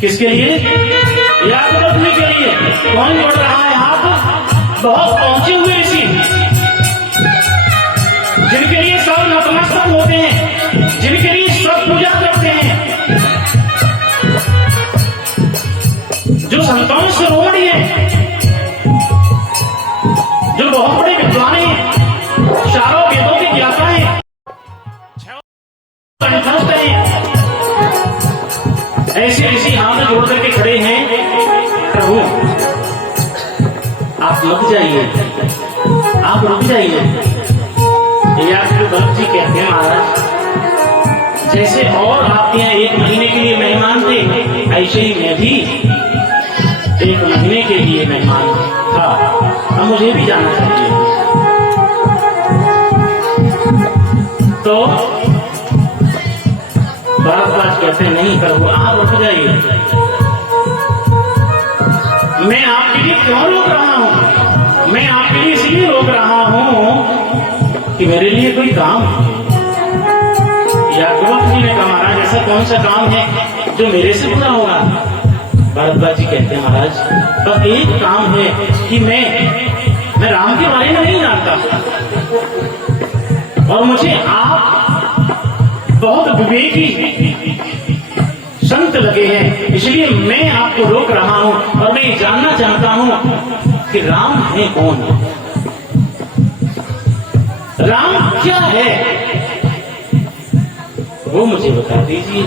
किसके लिए? याज्ञवल्क्य के लिए। कौन जोड़ रहा है हाथ? बहुत पहुंचे हुए ऋषि, जिनके लिए सब नतमस्तक होते हैं, जिनके लिए सब पूजा करते हैं, जो संतों से रोमणी है, जो बहुत बड़े विद्वान हैं, चारों वेदों के ज्ञाता हैं, कंठस्थ हैं, ऐसे ऋषि हाथ जोड़ करके खड़े हैं। प्रभु आप रुक जाइए, आप रुक जाइए। याज्ञवल्क्य जी कहते हैं महाराज, जैसे और आपके यहाँ 1 महीने के लिए मेहमान थे, ऐसे ही मैं भी 1 महीने के लिए मेहमान था। अब मुझे भी जाना चाहिए। तो भारद्वाज कहते हैं नहीं प्रभु आप रुक जाइए, मैं आपके लिए क्यों रोक रहा हूं? मैं आपके लिए इसलिए रोक रहा हूं कि मेरे लिए कोई काम है। याज्ञवल्क्य जी ने कहा महाराज ऐसा कौन सा काम है जो मेरे से पूरा होगा? भारद्वाज जी कहते हैं महाराज बस एक काम है कि मैं राम के बारे में नहीं जानता, और मुझे आप बहुत विवेकी संत लगे हैं, इसलिए मैं आपको रोक रहा हूं और मैं जानना चाहता हूं कि राम है कौन? राम क्या है वो मुझे बता दीजिए।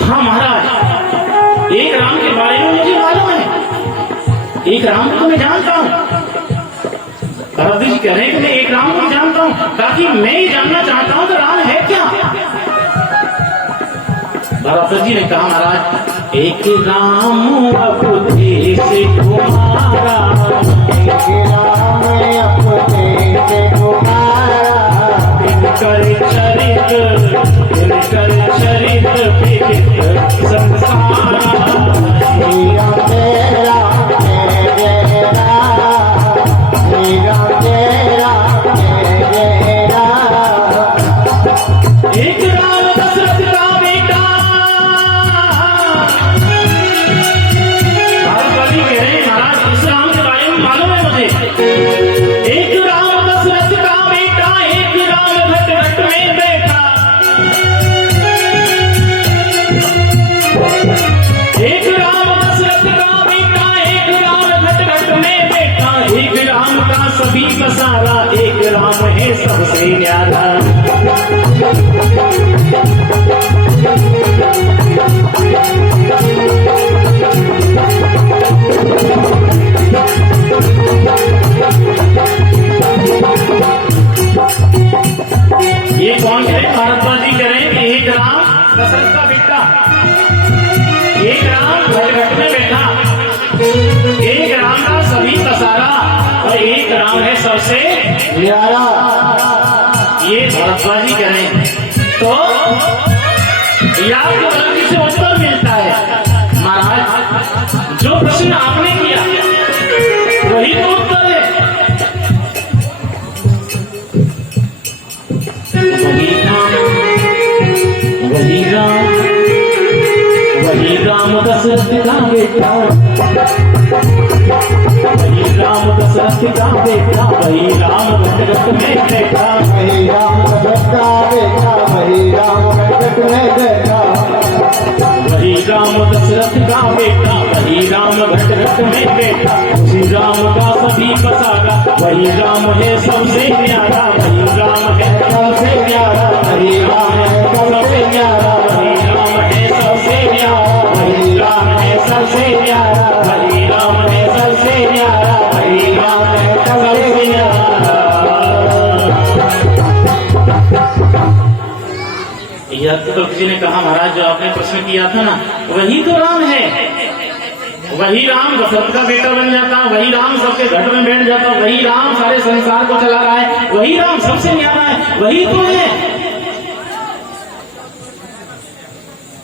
हाँ महाराज एक राम के बारे में मुझे मालूम है, एक राम को मैं जानता हूं। भारद्वाज जी कह रहे हैं कि मैं एक राम को जानता हूं, ताकि मैं ये जानना चाहता हूं कि राम है क्या। भारद्वाज जी ने कहा महाराज एक राम अपने से तुम्हारा, एक राम अपने से तुम्हारा, इनकर चरित विदित संसार, मेरा तेरा तेरा, मेरा तेरा तेरा। एक राम दशरथ का बेटा, भारद्वाज जी कह रहे हैं महाराज इस राम के बारे में मालूम है मुझे। एक राम दशरथ का बेटा, एक राम घट घट में बैठा, एक राम दशरथ का बेटा, एक राम घट घट में बैठा, एक राम का सभी का सारा, एक राम है सबसे न्यारा। ये कौन है? भारद्वाज जी कह रहे हैं कि एक राम दशरथ का बेटा, एक राम घट घट में बैठा, एक राम का सभी का सारा, और एक राम है सबसे प्यारा। ये भारद्वाज जी कह रहे हैं। तो याज्ञवल्क्य जी से उत्तर मिलता है महाराज जो प्रश्न आपने किया वही तो उत्तर है। वही राम दशरथ का बेटा, वही राम दशरथ का बेटा, वही राम घट घट में बैठा, वही राम दशरथ का बेटा, वही राम घट घट में बैठा, वही राम दशरथ का बेटा, वही राम घट घट में बैठा, उसी राम का सभी का सारा, वही राम है सबसे प्यारा, वही राम है सबसे प्यारा, वही राम है सबसे प्यारा, वही राम है सबसे प्यारा, वही राम है सबसे प्यारा, वही राम है सबसे प्यारा, वही राम है सबसे प्यारा। याज्ञवल्क्य जी ने कहा महाराज जो आपने प्रश्न किया था ना वही तो राम है, वही राम दशरथ का बेटा बन जाता, वही राम सबके घर में बैठ जाता, वही राम सारे संसार को चला रहा है, वही राम सबसे न्यारा है, वही तो है।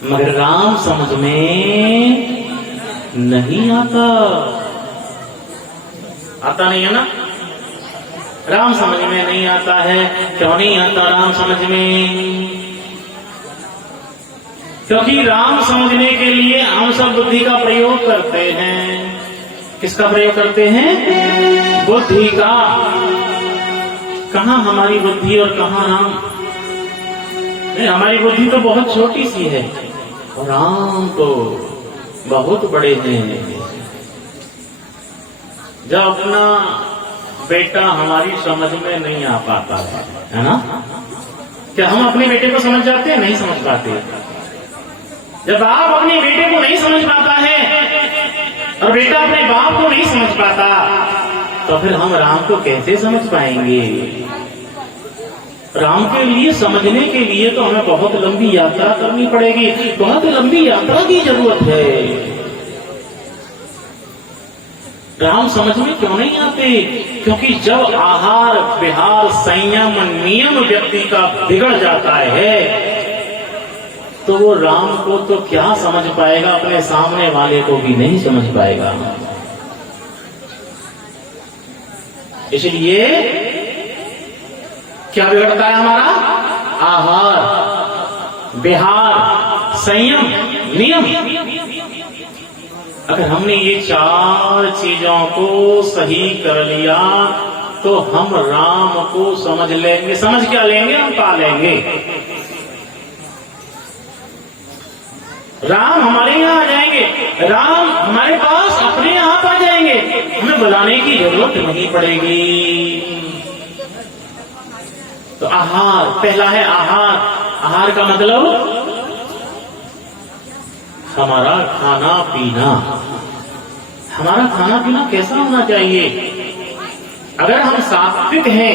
मगर राम समझ में नहीं आता, आता नहीं है ना, राम समझ में नहीं आता है। क्यों नहीं आता राम समझ में? क्योंकि राम समझने के लिए हम सब बुद्धि का प्रयोग करते हैं। किसका प्रयोग करते हैं? बुद्धि का। कहाँ हमारी बुद्धि और कहाँ राम? नहीं, हमारी बुद्धि तो बहुत छोटी सी है और राम तो बहुत बड़े हैं। जब अपना बेटा हमारी समझ में नहीं आ पाता है ना, क्या हम अपने बेटे को समझ जाते हैं? नहीं समझ पाते। जब बाप अपने बेटे को नहीं समझ पाता है और बेटा अपने बाप को नहीं समझ पाता, तो फिर हम राम को कैसे समझ पाएंगे? राम के लिए समझने के लिए तो हमें बहुत लंबी यात्रा करनी पड़ेगी, बहुत लंबी यात्रा की जरूरत है। राम समझ में क्यों नहीं आते? क्योंकि जब आहार विहार संयम नियम व्यक्ति का बिगड़ जाता है तो वो राम को तो क्या समझ पाएगा, अपने सामने वाले को भी नहीं समझ पाएगा। इसलिए क्या बिगड़ता है हमारा? आहार विहार संयम नियम। अगर हमने ये चार चीजों को सही कर लिया तो हम राम को समझ लेंगे। समझ क्या लेंगे? हम पा लेंगे। राम हमारे यहाँ आ जाएंगे, राम हमारे पास अपने आप आ जाएंगे, हमें बुलाने की जरूरत नहीं पड़ेगी। तो आहार, पहला है आहार। आहार का मतलब हमारा खाना पीना। हमारा खाना पीना कैसा होना चाहिए? अगर हम सात्विक हैं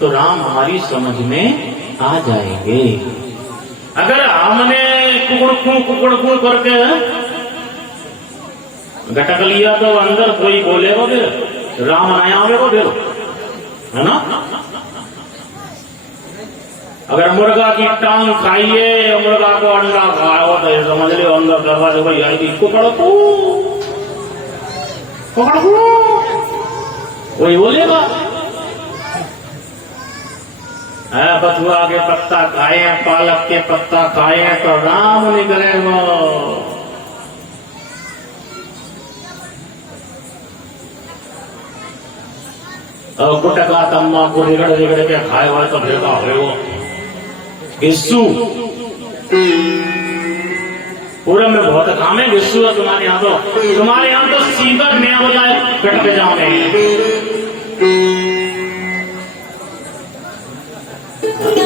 तो राम हमारी समझ में आ जाएंगे। अगर हमने कुकड़ करके गटक लिया तो अंदर कोई बोलेगा फिर राम आया होगा फिर, है ना? अगर मुर्गा की टांग खाइए, मुर्गा को अंडा खाओ तो समझ लो अंदर दरवाजे भाई आई पकड़ो वही बोलेगा। बथुआ के पत्ता खाए, पालक के पत्ता खाए तो राम निकलेगा। और गुटका तम्बाकू रिगड़ रिगड़ के खाए हुए तो फिर का हो गिस्सू। पूरे में बहुत काम है गिस्सू है तुम्हारे यहाँ तो सीधा नया बताए कट के जाओगे।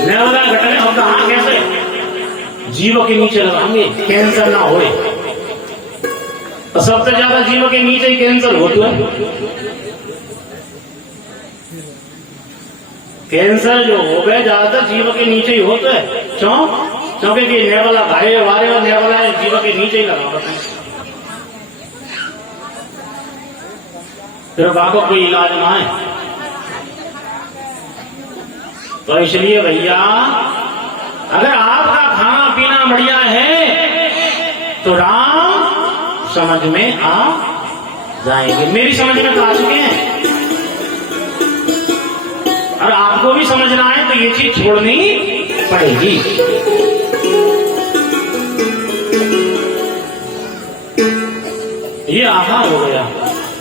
नया बताए घटने हम कहा कैसे? जीव के नीचे लगाएंगे कैंसर ना होए। तो सबसे ज्यादा जीव के नीचे ही कैंसर होता है। कैंसर जो हो गए ज्यादातर जीव के नीचे ही होता है। क्यों? क्योंकि नेवला भाई वारे और नेवला जीव के नीचे ही लगा होता है। फिर बाको कोई इलाज ना है। तो इसलिए भैया अगर आपका खाना पीना बढ़िया है तो राम समझ में आ जाएंगे। मेरी समझ में तो आ चुके हैं और आपको भी समझना है तो ये चीज छोड़नी पड़ेगी। ये आहार हो गया।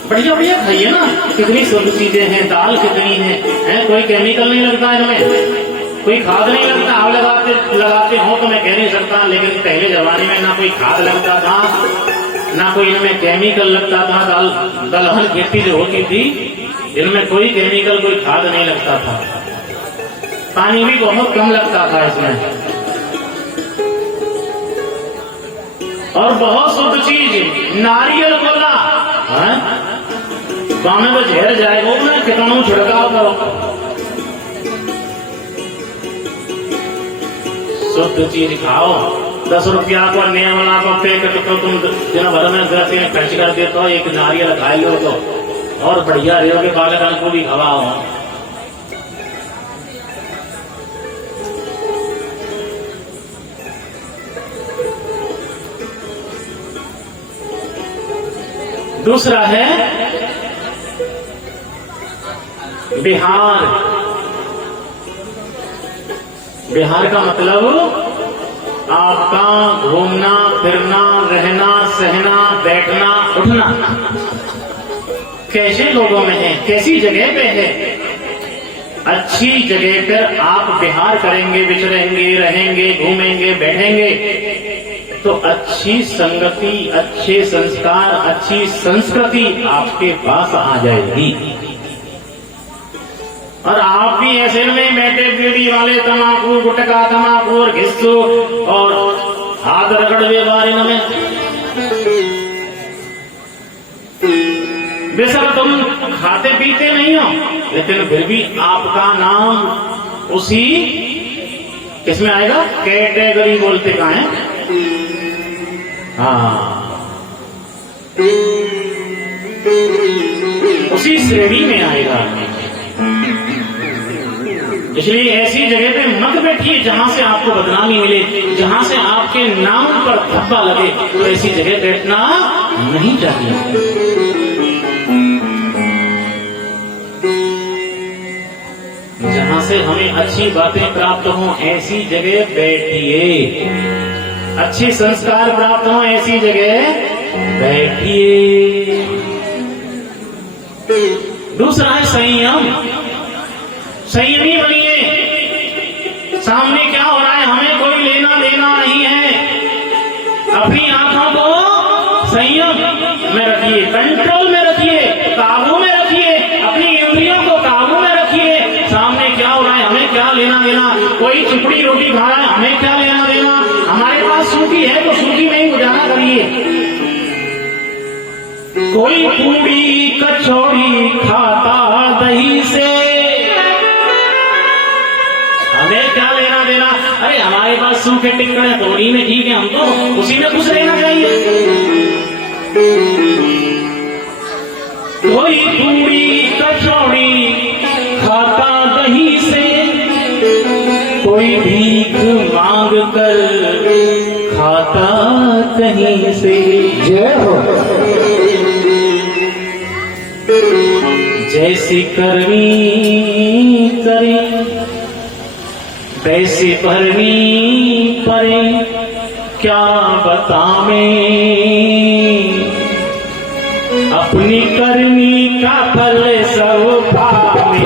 बढ़िया बढ़िया खाइए ना, कितनी शुद्ध चीजें हैं, दाल कितनी है, कोई केमिकल नहीं लगता है इसमें, कोई खाद नहीं लगता। आप लगाते हो तो मैं कह नहीं सकता, लेकिन पहले जमाने में ना कोई खाद लगता था ना कोई इनमें केमिकल लगता था। दलहन खेती जो होती थी इनमें कोई केमिकल कोई खाद नहीं लगता था। पानी भी बहुत कम लगता था इसमें और बहुत शुद्ध चीज नारियल गोला गाने में झेर जाएगा मैं कितना छिड़काव करो। शुद्ध चीज खाओ। 10 रुपया को नेवला को पैकेट तो तुम दिन भर में खर्च कर देते हो, एक नारियल खा लो तो और बढ़िया रहोगे। बालक को भी खवाओ। दूसरा है बिहार। बिहार का मतलब आपका घूमना फिरना, रहना सहना, बैठना उठना कैसे लोगों में है, कैसी जगह पे है। अच्छी जगह पर आप विहार करेंगे, विचरेंगे, रहेंगे, घूमेंगे, बैठेंगे तो अच्छी संगति, अच्छे संस्कार, अच्छी संस्कृति आपके पास आ जाएगी। और आप भी ऐसे में बैठे बीड़ी वाले तमाकू, गुटखा, तमाकू और घिस्सू और हाथ रगड़वे बारे में बेशक तुम खाते पीते नहीं हो, लेकिन फिर भी आपका नाम उसी किसमें आएगा, कैटेगरी बोलते कहाँ है, हाँ उसी श्रेणी में आएगा। इसलिए ऐसी जगह पे मत बैठिए जहां से आपको बदनामी मिले, जहां से आपके नाम पर धब्बा लगे, तो ऐसी जगह बैठना नहीं चाहिए। जहां से हमें अच्छी बातें प्राप्त हों ऐसी जगह बैठिए, अच्छे संस्कार प्राप्त हों ऐसी जगह बैठिए। दूसरा है संयम, संयमी बनिए। सामने क्या हो रहा है हमें कोई लेना देना नहीं है। अपनी आंखों को संयम में रखिए, कंट्रोल में रखिए, काबू में रखिए, अपनी इंद्रियों को काबू में रखिए। सामने क्या हो रहा है हमें क्या लेना देना, कोई चिपड़ी रोटी खा रहा है हमें क्या लेना देना, हमारे पास सूखी है तो सूखी में ही गुजारा करिए। कोई पूड़ी कचौड़ी खाता दही से, हमें क्या लेना देना, अरे हमारे पास सूखे टिक्कड़ है तो उन्हीं में ठीक है, हम तो उसी में खुश रहना चाहिए। कोई पूड़ी कचौड़ी खाता दही से, कोई भीख मांग कर खाता कहीं से। जय हो। जैसी करनी करे वैसे भरनी पड़े, क्या बतावें अपनी करनी का फल सब पावे।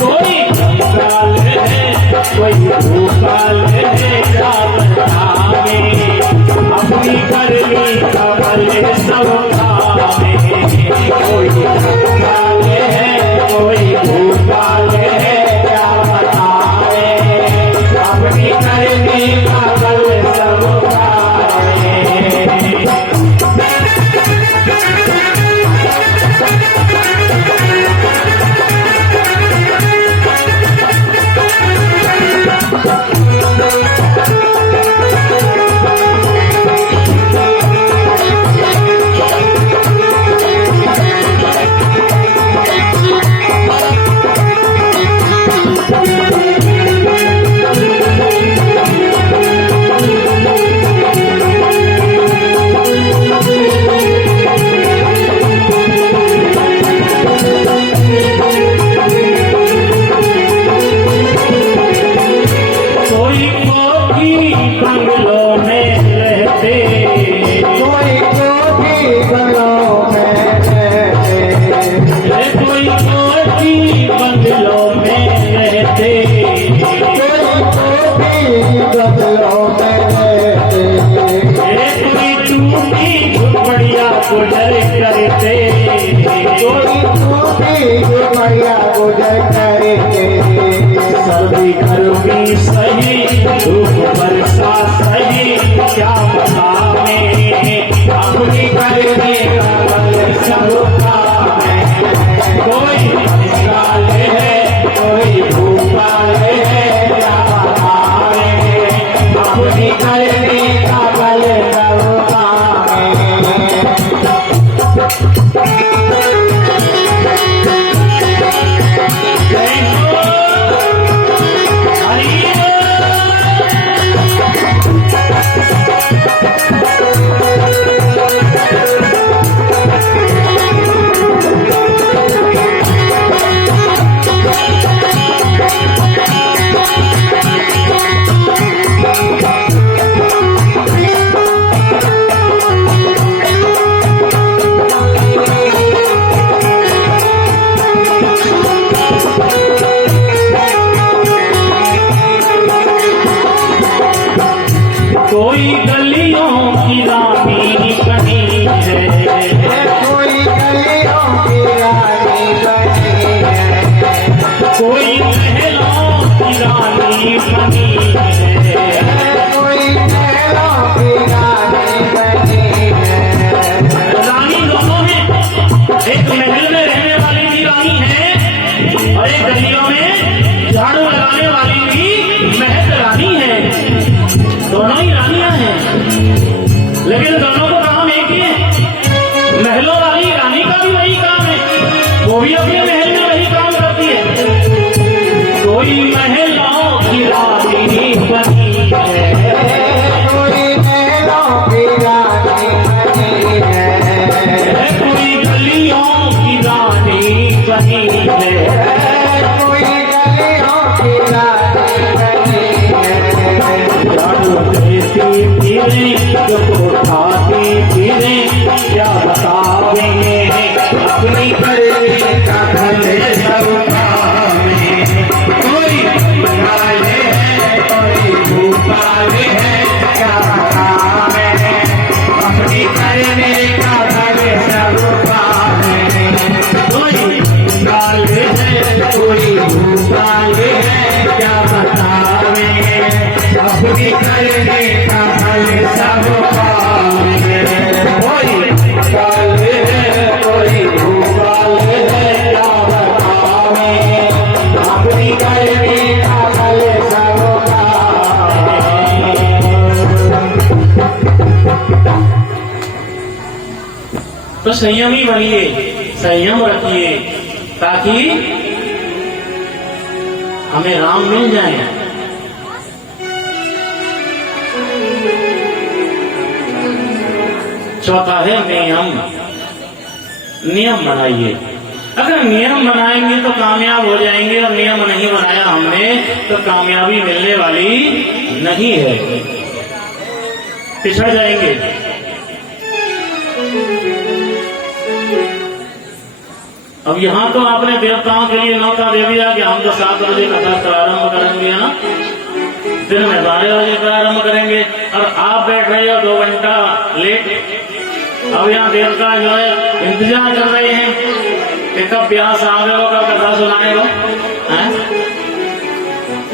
कोई काल है कोई भूपाल है, क्या बतावें अपनी करनी का फल सब पावे। कोई काल है कोई भूपाल है, क्या बतावें अपनी करनी का फल सब पावे। गुजर करते बढ़िया गुजर करते, सर्दी गर्मी सही धूप बरसा सही, क्या बतावें अपनी करने का बल सब पावे। कोई काल है कोई भूपाल है, क्या बतावें अपनी करने का बल सब पावे। एक महल में रहने वाली भी रानी है और एक गलियों में झाड़ू लगाने वाली भी महल रानी है। दोनों ही रानियां हैं, लेकिन दोनों को काम एक ही है। महलों वाली रानी का भी वही काम है, वो भी अपने महल में वही काम करती है। कोई महलों की रानी बनी है, कोई महलों की रानी बनी है, कोई गलियों की रानी बनी है, कोई गलियों की रानी बनी है। झाड़ू देती फिरे तो उठाती फिरे, क्या बतावे अपनी करने का भले सब काम है। कोई बनाले है, कोई भूपाले है, क्या काम है। अपनी करने का भले सब काम है। कोई बनाले है, कोई भूपाले है, क्या बतावे। अपनी करने का भले सब काम है। कोई बनाले है, कोई भूपाले है, क्या बतावे। अपनी करने का भले सब काम है। तो संयमी बनिए, संयम रखिए, ताकि हमें राम मिल जाए। चौथा है नियम। नियम बनाइए। अगर नियम बनाएंगे तो कामयाब हो जाएंगे, और नियम नहीं बनाया हमने तो कामयाबी मिलने वाली नहीं है, पिछड़ जाएंगे। अब यहाँ तो आपने देवताओं के लिए न्योता दे दिया कि हम तो 7 बजे कथा प्रारंभ करेंगे, ना दिन में 12 बजे प्रारंभ करेंगे, और आप बैठ रहे हो 2 घंटा लेट। अब यहाँ देवता जो है इंतजार कर रहे हैं कि कब व्यास आ गए, कब कथा सुनाने को।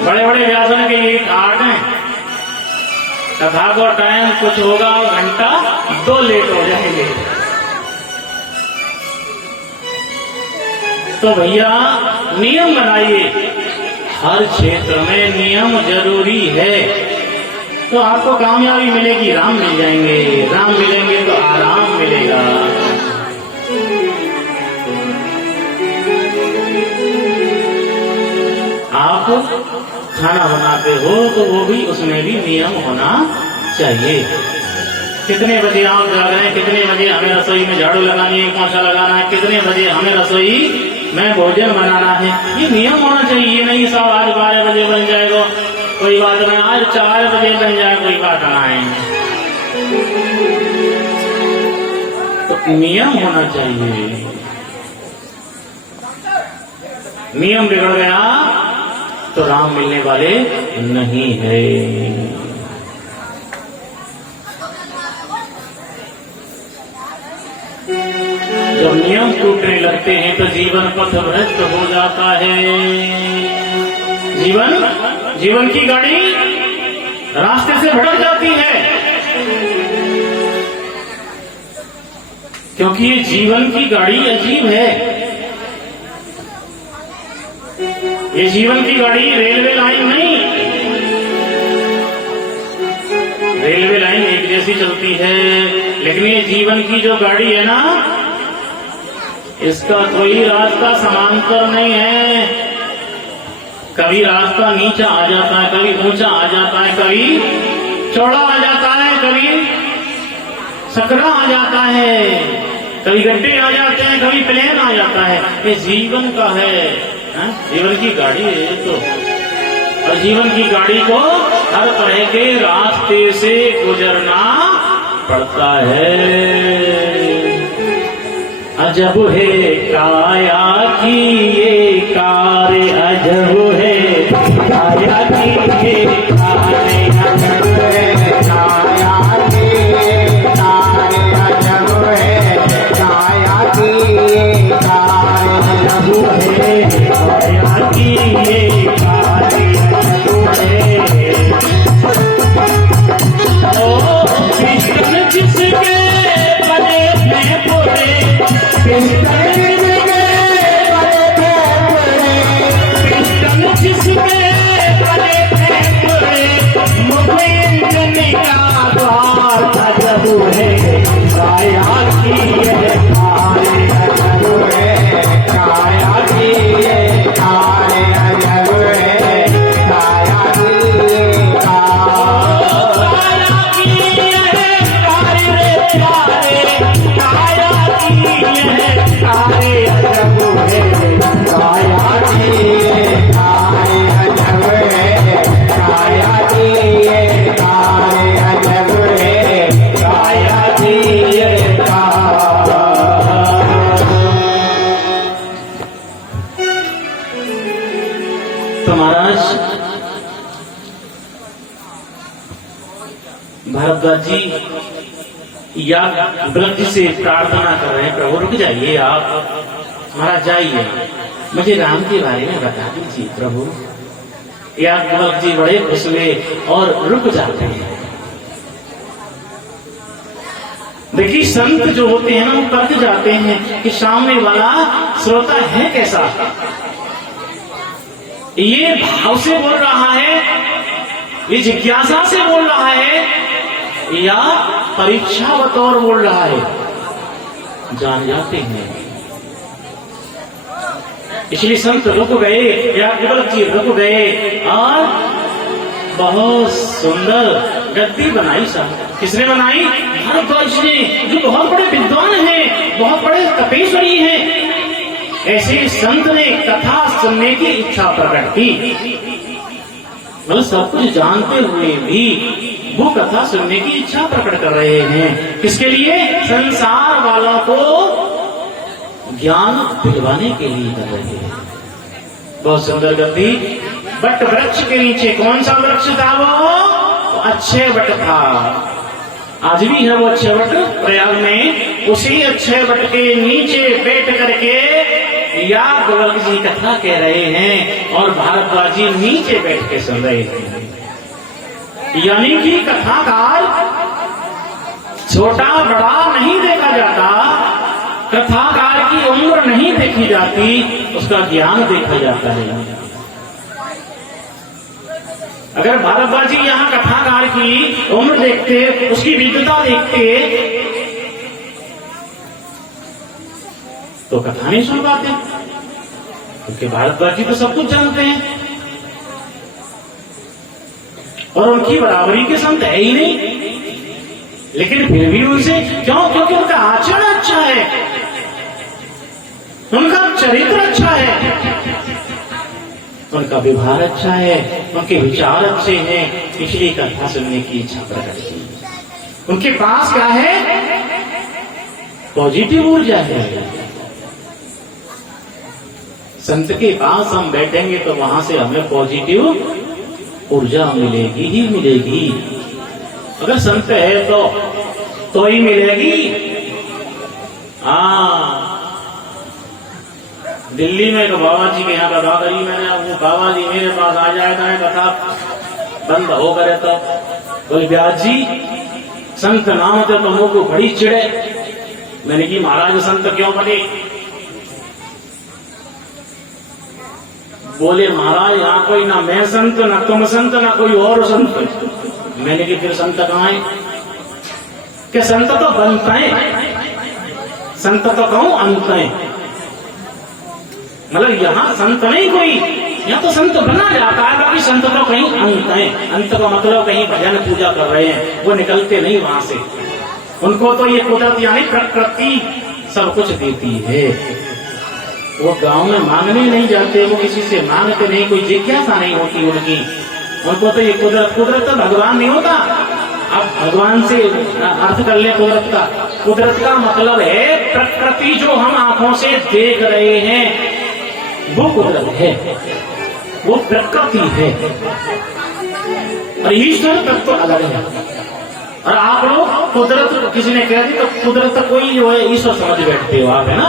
बड़े बड़े व्यासन के ये आर्ट है, कथा को टाइम कुछ होगा, घंटा 2 लेट हो जाएंगे। तो भैया नियम बनाइए, हर क्षेत्र में नियम जरूरी है, तो आपको कामयाबी मिलेगी, राम मिल जाएंगे। राम मिलेंगे तो आराम मिलेगा। आप खाना बनाते हो तो वो भी, उसमें भी नियम होना चाहिए। कितने बजे आप जाग रहे हैं, कितने बजे हमें रसोई में झाड़ू लगानी है, पोछा लगाना है, कितने बजे हमें रसोई में भोजन बनाना है, ये नियम होना चाहिए। ये नहीं सब आज 12 बजे बन जाएगा, कोई बात नहीं, आज 4 बजे बन जाए, कोई बात नहीं। तो नियम होना चाहिए। नियम बिगड़ गया तो राम मिलने वाले नहीं है। जब नियम टूटने लगते हैं तो जीवन पथ भ्रष्ट हो जाता है। जीवन की गाड़ी रास्ते से भटक जाती है, क्योंकि ये जीवन की गाड़ी अजीब है। ये जीवन की गाड़ी रेलवे लाइन नहीं, रेलवे लाइन एक जैसी चलती है, लेकिन ये जीवन की जो गाड़ी है ना, इसका कोई रास्ता समांतर नहीं है। कभी रास्ता नीचा आ जाता है, कभी ऊंचा आ जाता है, कभी चौड़ा आ जाता है, कभी सकरा आ जाता है, कभी गड्ढे आ जाते हैं, कभी प्लेन आ जाता है। ये जीवन का है, जीवन की गाड़ी है। तो और जीवन की गाड़ी को हर तरह के रास्ते से गुजरना पड़ता है। अजब है काया की ये कार्य, अजब है काया की ये कार्य, अजब है काया की ये कार्य, अजब है काया की ये कार्य, अजब है काया की ये कार्य, अजब है। ओ कृष्ण जिसके बने में बोले, पिस्टन जिसके बड़े फेफड़े, मुख इंजन का द्वार अजब है, काया की ये कार अजब है, काया की ये कार अजब है, काया की ये कार। काया की ये कार रे प्यारे, काया की ये कार अजब है, काया की ये कार अजब है, काया की ये कार अजब है, काया की ये कार। तो महाराज भारद्वाज जी या ब्रज से प्रार्थना कर रहे हैं, प्रभु रुक जाइए आप, महाराज जाइए, मुझे राम के बारे में बता दीजिए प्रभु। या ब्रज जी बड़े खुश हुए और रुक जाते हैं। देखिए संत जो होते हैं ना, वो परख जाते हैं कि सामने वाला श्रोता है कैसा, ये भाव से बोल रहा है, ये जिज्ञासा से बोल रहा है, या परीक्षा बतौर बोल रहा है, जान जाते हैं। इसलिए संत रुक गए, या गोलक जी रुक गए और बहुत सुंदर गद्दी बनाई। साहब किसने बनाई? भारद्वाज ने, जो बहुत बड़े विद्वान हैं, बहुत बड़े तपेश्वरी हैं। ऐसे संत ने कथा सुनने की इच्छा प्रकट की, मतलब सब कुछ जानते हुए भी वो कथा सुनने की इच्छा प्रकट कर रहे हैं। किसके लिए? संसार वालों को ज्ञान दिलवाने के लिए कर रहे हैं। बहुत सुंदर गद्दी। बट वृक्ष के नीचे, कौन सा वृक्ष था वो? अच्छे वट था। आज भी है वो अच्छे वट प्रयाग में। उसी अच्छे वट के नीचे बैठ करके या गोलक जी कथा कह रहे हैं और भारद्वाज जी नीचे बैठ के सुन रहे हैं। यानी कि कथाकार छोटा बड़ा नहीं देखा जाता, कथाकार की उम्र नहीं देखी जाती, उसका ज्ञान देखा जाता है। अगर भारद्वाज जी यहाँ कथाकार की उम्र देखते, उसकी विद्वता देखते, तो कथा नहीं सुन पाते, क्योंकि भारद्वाज जी तो सब कुछ जानते हैं और उनकी बराबरी के संत है ही नहीं। लेकिन फिर भी उनसे क्यों? क्योंकि उनका आचरण अच्छा है, उनका चरित्र अच्छा है, उनका व्यवहार अच्छा है, उनके विचार अच्छे हैं, इसलिए कथा सुनने की इच्छा प्रकट की। उनके पास क्या है? पॉजिटिव ऊर्जा है। संत के पास हम बैठेंगे तो वहां से हमें पॉजिटिव ऊर्जा मिलेगी ही मिलेगी। अगर संत है तो ही मिलेगी। दिल्ली में एक बाबा जी के यहाँ कथा करी मैंने, वो बाबा जी मेरे पास आ जाएगा है, कथा बंद हो करे तो बोले व्यास जी संत नाम थे तो मुझको बड़ी चिड़े। मैंने की महाराज संत क्यों बने? बोले महाराज यहाँ कोई ना मैं संत, ना तुम संत, ना कोई और संत। मैंने कि फिर संत कहाँ है? कि संत तो बनते हैं, संत तो कहूं अंत है। मतलब यहाँ संत नहीं कोई, यहाँ तो संत बना जाता है, बाकी संत तो कहीं अंत है। अंत का मतलब कहीं भजन पूजा कर रहे हैं, वो निकलते नहीं वहां से। उनको तो ये कुदरत यानी प्रकृति सब कुछ देती है। वो गांव में मांगने नहीं जाते, वो किसी से मांगते नहीं, कोई जिज्ञासा नहीं होती उनकी। उनको तो ये कुदरत तो भगवान नहीं होता। अब भगवान से अर्थ कर ले कुदरत का। कुदरत का मतलब है प्रकृति जो हम आंखों से देख रहे हैं, वो कुदरत है, वो प्रकृति है। और ईश्वर तत्व अलग है। और आप लोग कुदरत किसी ने कह दी तो कुदरत कोई जो है ईश्वर समझ बैठते हो आप, है ना।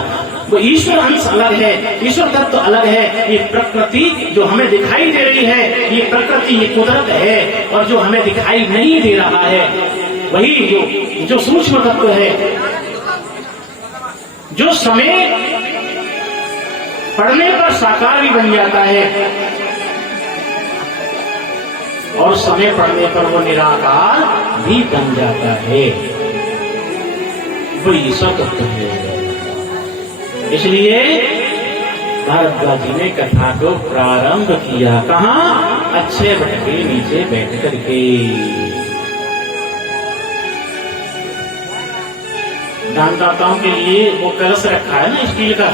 वो ईश्वर अंश अलग है, ईश्वर तत्व अलग है। ये प्रकृति जो हमें दिखाई दे रही है, ये प्रकृति, ये कुदरत है। और जो हमें दिखाई नहीं दे रहा है, वही जो सूक्ष्म तत्व है, जो समय पढ़ने पर साकार भी बन जाता है और समय पढ़ने पर वो निराकार भी बन जाता है, वो ईसा तत्व है। इसलिए भारद्वाज जी ने कथा को प्रारंभ किया कहाँ? अच्छे वट के नीचे बैठ करके। दानदाताओं के लिए वो कलश रखा है ना स्टील का,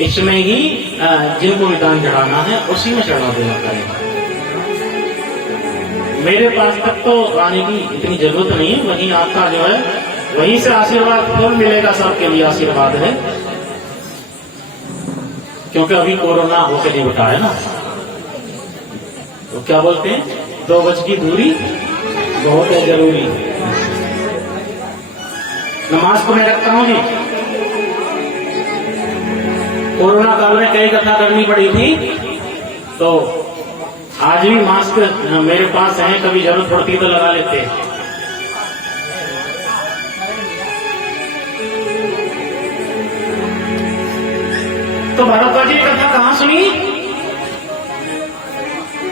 इसमें ही जिनको भी दान चढ़ाना है उसी में चढ़ा देना पड़ेगा। मेरे पास तक तो आने की इतनी जरूरत नहीं है, वहीं आपका जो है वहीं से आशीर्वाद फल मिलेगा, सबके लिए आशीर्वाद है, क्योंकि अभी कोरोना होकर नहीं उठा है ना। तो क्या बोलते हैं, 2 गज की दूरी बहुत है जरूरी। नमाज तो मैं रखता हूं जी। कोरोना काल में कई कथा करनी पड़ी थी, तो आज भी मास्क मेरे पास है, कभी जरूरत पड़ती तो लगा लेते हैं। तो भारद्वाज जी ने कथा कहां सुनी?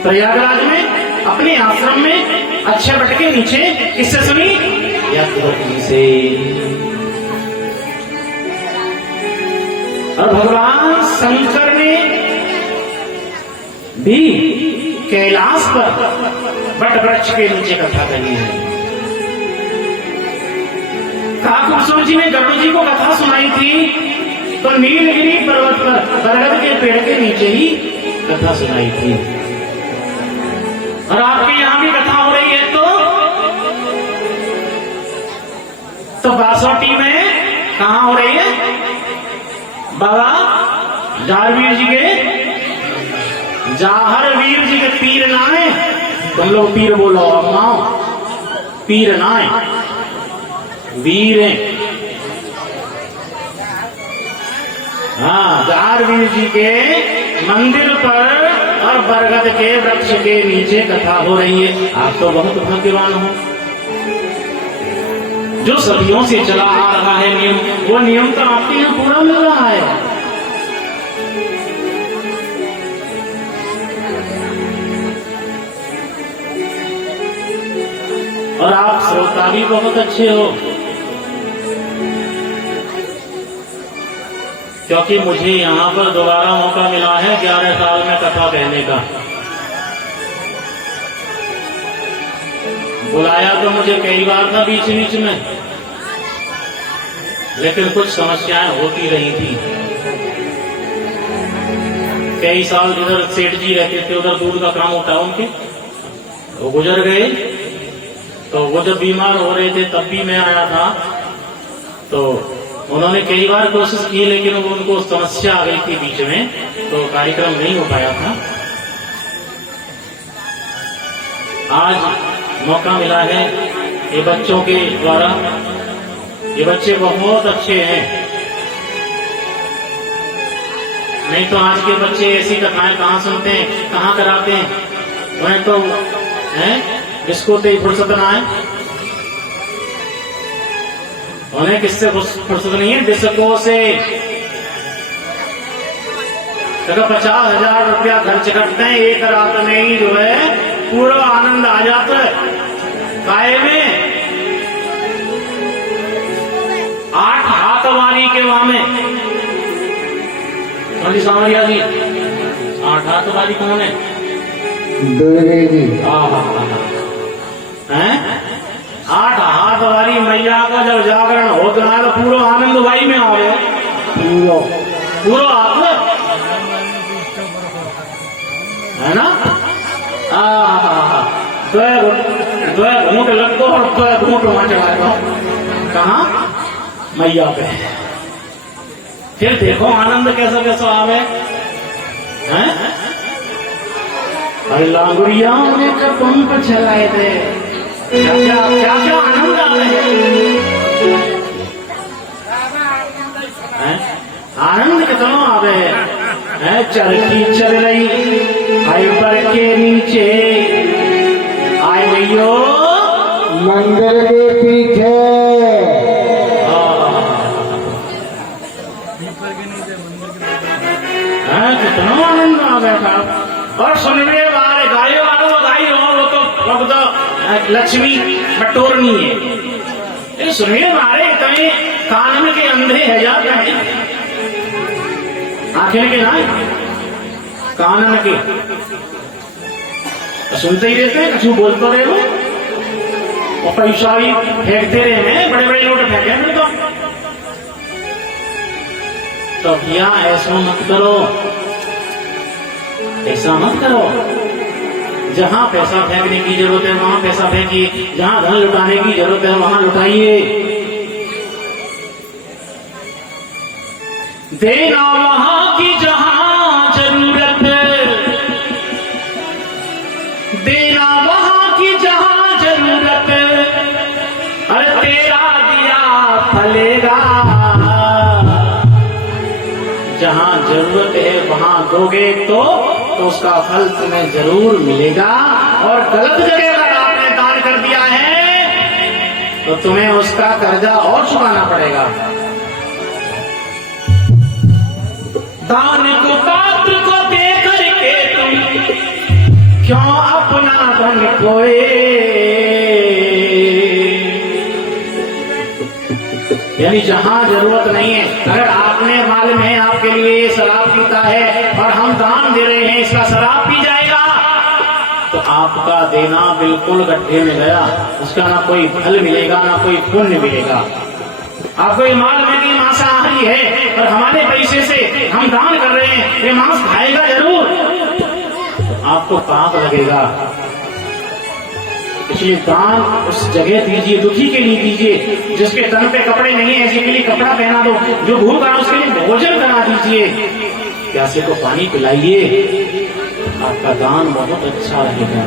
प्रयागराज में, अपने आश्रम में, अच्छे वट के नीचे। किससे सुनी? यज्ञवल्क्य से। और भगवान शंकर ने भी कैलाश पर वट वृक्ष के नीचे कथा कही है। ठाकुर जी ने गरुड़ जी को कथा सुनाई थी तो नीलगिरी पर्वत पर बरगद के पेड़ के नीचे ही कथा सुनाई थी। और आपके यहां भी कथा हो रही है तो बासोटी में कहां हो रही है? बाबा जाहरवीर जी के पीर नाए। तुम लोग पीर बोलो, अम्मा पीर नाए, वीर हैं। हाँ, जाहरवीर जी के मंदिर पर और बरगद के वृक्ष के नीचे कथा हो रही है। आप तो बहुत भाग्यवान हो। जो सदियों से चला आ रहा है नियम, वो नियम तो आपके यहाँ पूरा मिल रहा है। और आप श्रोता भी बहुत अच्छे हो, क्योंकि मुझे यहाँ पर दोबारा मौका मिला है 11 साल में कथा कहने का। बुलाया तो मुझे कई बार था बीच बीच में, लेकिन कुछ समस्याएं होती रही थी। कई साल जिधर सेठ जी रहते थे उधर दूध का काम होता उनके, वो गुजर गए। तो वो जब बीमार हो रहे थे तब भी मैं आया था, तो उन्होंने कई बार कोशिश की, लेकिन वो उनको समस्या आ गई थी बीच में, तो कार्यक्रम नहीं हो पाया था। आज मौका मिला है ये बच्चों के द्वारा। ये बच्चे बहुत अच्छे हैं, नहीं तो आज के बच्चे ऐसी कथाएं कहाँ सुनते हैं, कहाँ कराते हैं। उन्हें तो है जिसको तो फुर्सत ना है, उन्हें किससे फुर्सत नहीं है, डिस्को से 50,000 रुपया खर्च करते हैं, एक रात में ही जो है पूरा आनंद आ जाता है। काय में 8 हाथ वाली के वहां में सावरिया जी, 8 हाथ वाली कौन है? दुर्गे जी। हैं 8 हाथ वाली मैया का जब जागरण होता है तो पूरा आनंद भाई में आवे, पूरा आत्मा है ना। दो घूंट लगो और 2 घूंट वहां चढ़ाएगा, कहा मैया पे। फिर देखो आनंद कैसा कैसा आवे हैं। अरे लांगुरियाओं ने जब पंप चलाए थे, क्या क्या क्या आनंद आवे हैं। आनंद कितना आवे है। चरखी चल रही फाइबर के नीचे, आए भैयो मंदिर के पीछे। कितना आनंद आ बैठा। और सुनने वाले गायों वालों बधाई हो, वो तो लक्ष्मी बटोरनी है। सुनने वाले इतने कान के अंधे है जाते हैं, आंखें के ना कानन के सुनते ही रहते हैं, कुछ बोलते रहे हो और पैसा भी फेंकते रहे हैं, बड़े बड़े नोट फेंके हैं। तो भैया ऐसा मत करो, ऐसा मत करो। जहां पैसा फेंकने की जरूरत है वहां पैसा फेंकिए, जहां धन लुटाने की जरूरत है वहां लुटाइए। देना वहां की जहां जरूरत, देना वहां की जहां जरूरत, अरे तेरा दिया फलेगा। जहां जरूरत है वहां दोगे तो उसका फल तुम्हें जरूर मिलेगा। और गलत जगह अगर आपने दान कर दिया है तो तुम्हें उसका कर्जा और चुकाना पड़ेगा। दान को पात्र को दे करके तुम क्यों अपना धन खोए। यानी जहां जरूरत नहीं है, अगर आपने मालूम है आपके लिए शराब पीता है और हम दान दे रहे हैं इसका शराब पी जाएगा, तो आपका देना बिल्कुल गड्ढे में गया, उसका ना कोई फल मिलेगा ना कोई पुण्य मिलेगा। आपको ये मालूम है कि मांसाहारी है और हमारे पैसे से हम दान कर रहे हैं, ये मांस खाएगा जरूर, आपको पाप लगेगा। इसलिए दान उस जगह दीजिए, दुखी के लिए दीजिए, जिसके तन पे कपड़े नहीं है ऐसे के लिए कपड़ा पहना दो, जो भूखा है उसके लिए भोजन करा दीजिए, प्यासे को पानी पिलाइए, आपका दान बहुत अच्छा रहेगा।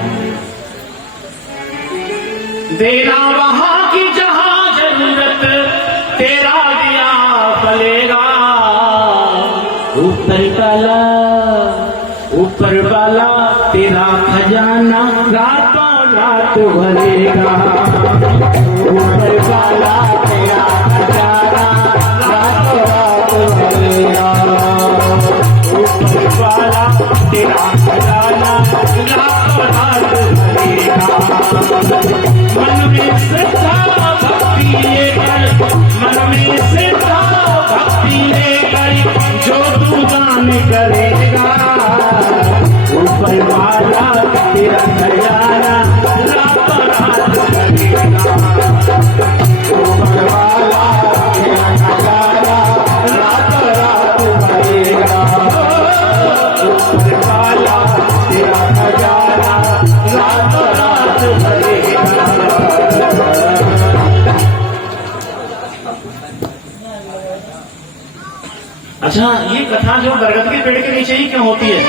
देना वहां की जहां जरूरत, तेरा दिया फलेगा। ऊपर वाला तेरा खजाना रातों रात भरेगा। ऊपर वाला तेरा खजाना रातों रात भरेगा। ऊपर वाला तेरा खजाना रातों रात भरेगा। मन में श्रद्धा भक्ति लेकर, मन में श्रद्धा भक्ति लेकर जो तू दान करेगा, ऊपर वाला तेरा खजाना रातों रात भरेगा। ऊपर वाला तेरा खजाना रातों रात भरेगा। ऊपर वाला तेरा खजाना रातों रात भरेगा। अच्छा, ये कथा जो बरगद के पेड़ के नीचे ही क्यों होती है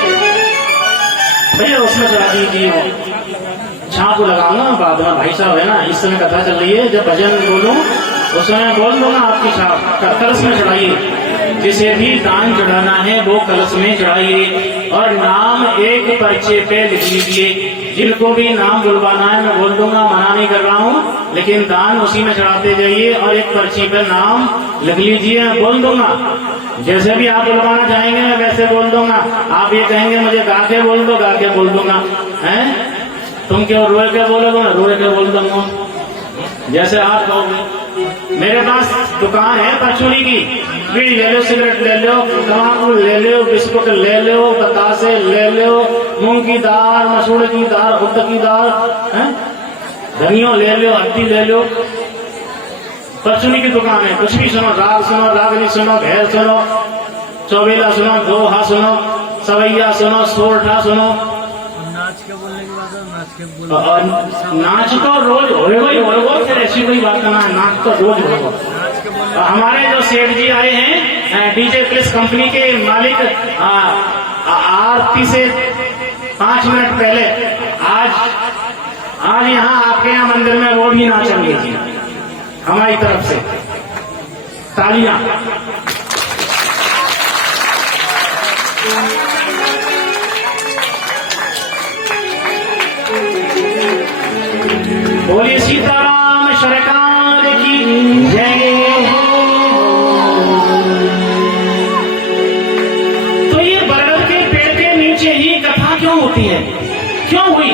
भैया? उसमें चढ़ा दीजिए, छाप लगाऊंगा बाद में, भाई साहब है ना, इस समय कथा चल रही है, जब भजन बोलूं उस समय बोल दूंगा आपकी छाप कलश में चढ़ाइए। जिसे भी दान चढ़ाना है वो कलश में चढ़ाइए और नाम एक पर्चे पे लिख लीजिए। जिनको भी नाम बुलवाना है मैं बोल दूंगा, मना नहीं कर रहा हूँ, लेकिन दान उसी में चढ़ाते जाइए और एक पर्ची पे नाम लिख लीजिए, मैं बोल दूंगा। जैसे भी आप बुलवाना चाहेंगे मैं वैसे बोल दूंगा। आप ये कहेंगे मुझे गा के बोल दो, गा के बोल दूंगा। हैं तुम क्यों रोए के बोलोगे, मैं रोए के बोल दूंगा जैसे आप कहोगे। मेरे पास दुकान है परचूनी की, बीड़ी ले लो, सिगरेट ले लो, तम्बाकू ले लो, बिस्कुट ले लो, बतासे ले लो, मूंग की दाल, मसूर की दाल, उड़द की दाल, धनिया ले लो, हल्दी ले लो। परचूनी की दुकान है, कुछ भी सुनो, राग सुनो, रागनी सुनो, घेर सुनो, चौबेला सुनो, दोहा सुनो, सवैया सुनो, सोरठा सुनो। नाच के बोलने के बाद नाच तो रोज होएगा ही होएगा, फिर ऐसी कोई बात करना है, नाच तो रोज होगा। हमारे जो सेठ जी आए हैं डीजे प्लस कंपनी के मालिक, आरती से 5 मिनट पहले आज यहाँ आपके यहाँ मंदिर में वो भी नाचेंगे जी, हमारी तरफ से तालियां। बोलिए सीताराम सरकार की जय। क्यों हुई?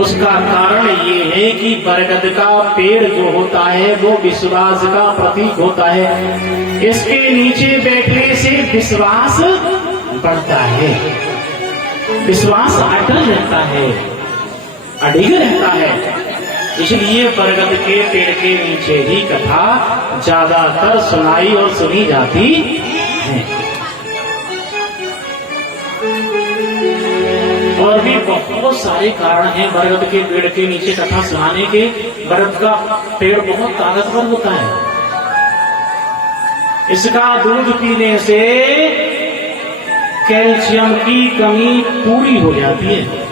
उसका कारण ये है कि बरगद का पेड़ जो होता है वो विश्वास का प्रतीक होता है। इसके नीचे बैठने से विश्वास बढ़ता है, विश्वास अटल रहता है, अडिग रहता है। इसलिए बरगद के पेड़ के नीचे ही कथा ज्यादातर सुनाई और सुनी जाती है। और भी बहुत सारे कारण हैं बरगद के पेड़ के नीचे कथा सुनाने के। बरगद का पेड़ बहुत ताकतवर होता है। इसका दूध पीने से कैल्शियम की कमी पूरी हो जाती है।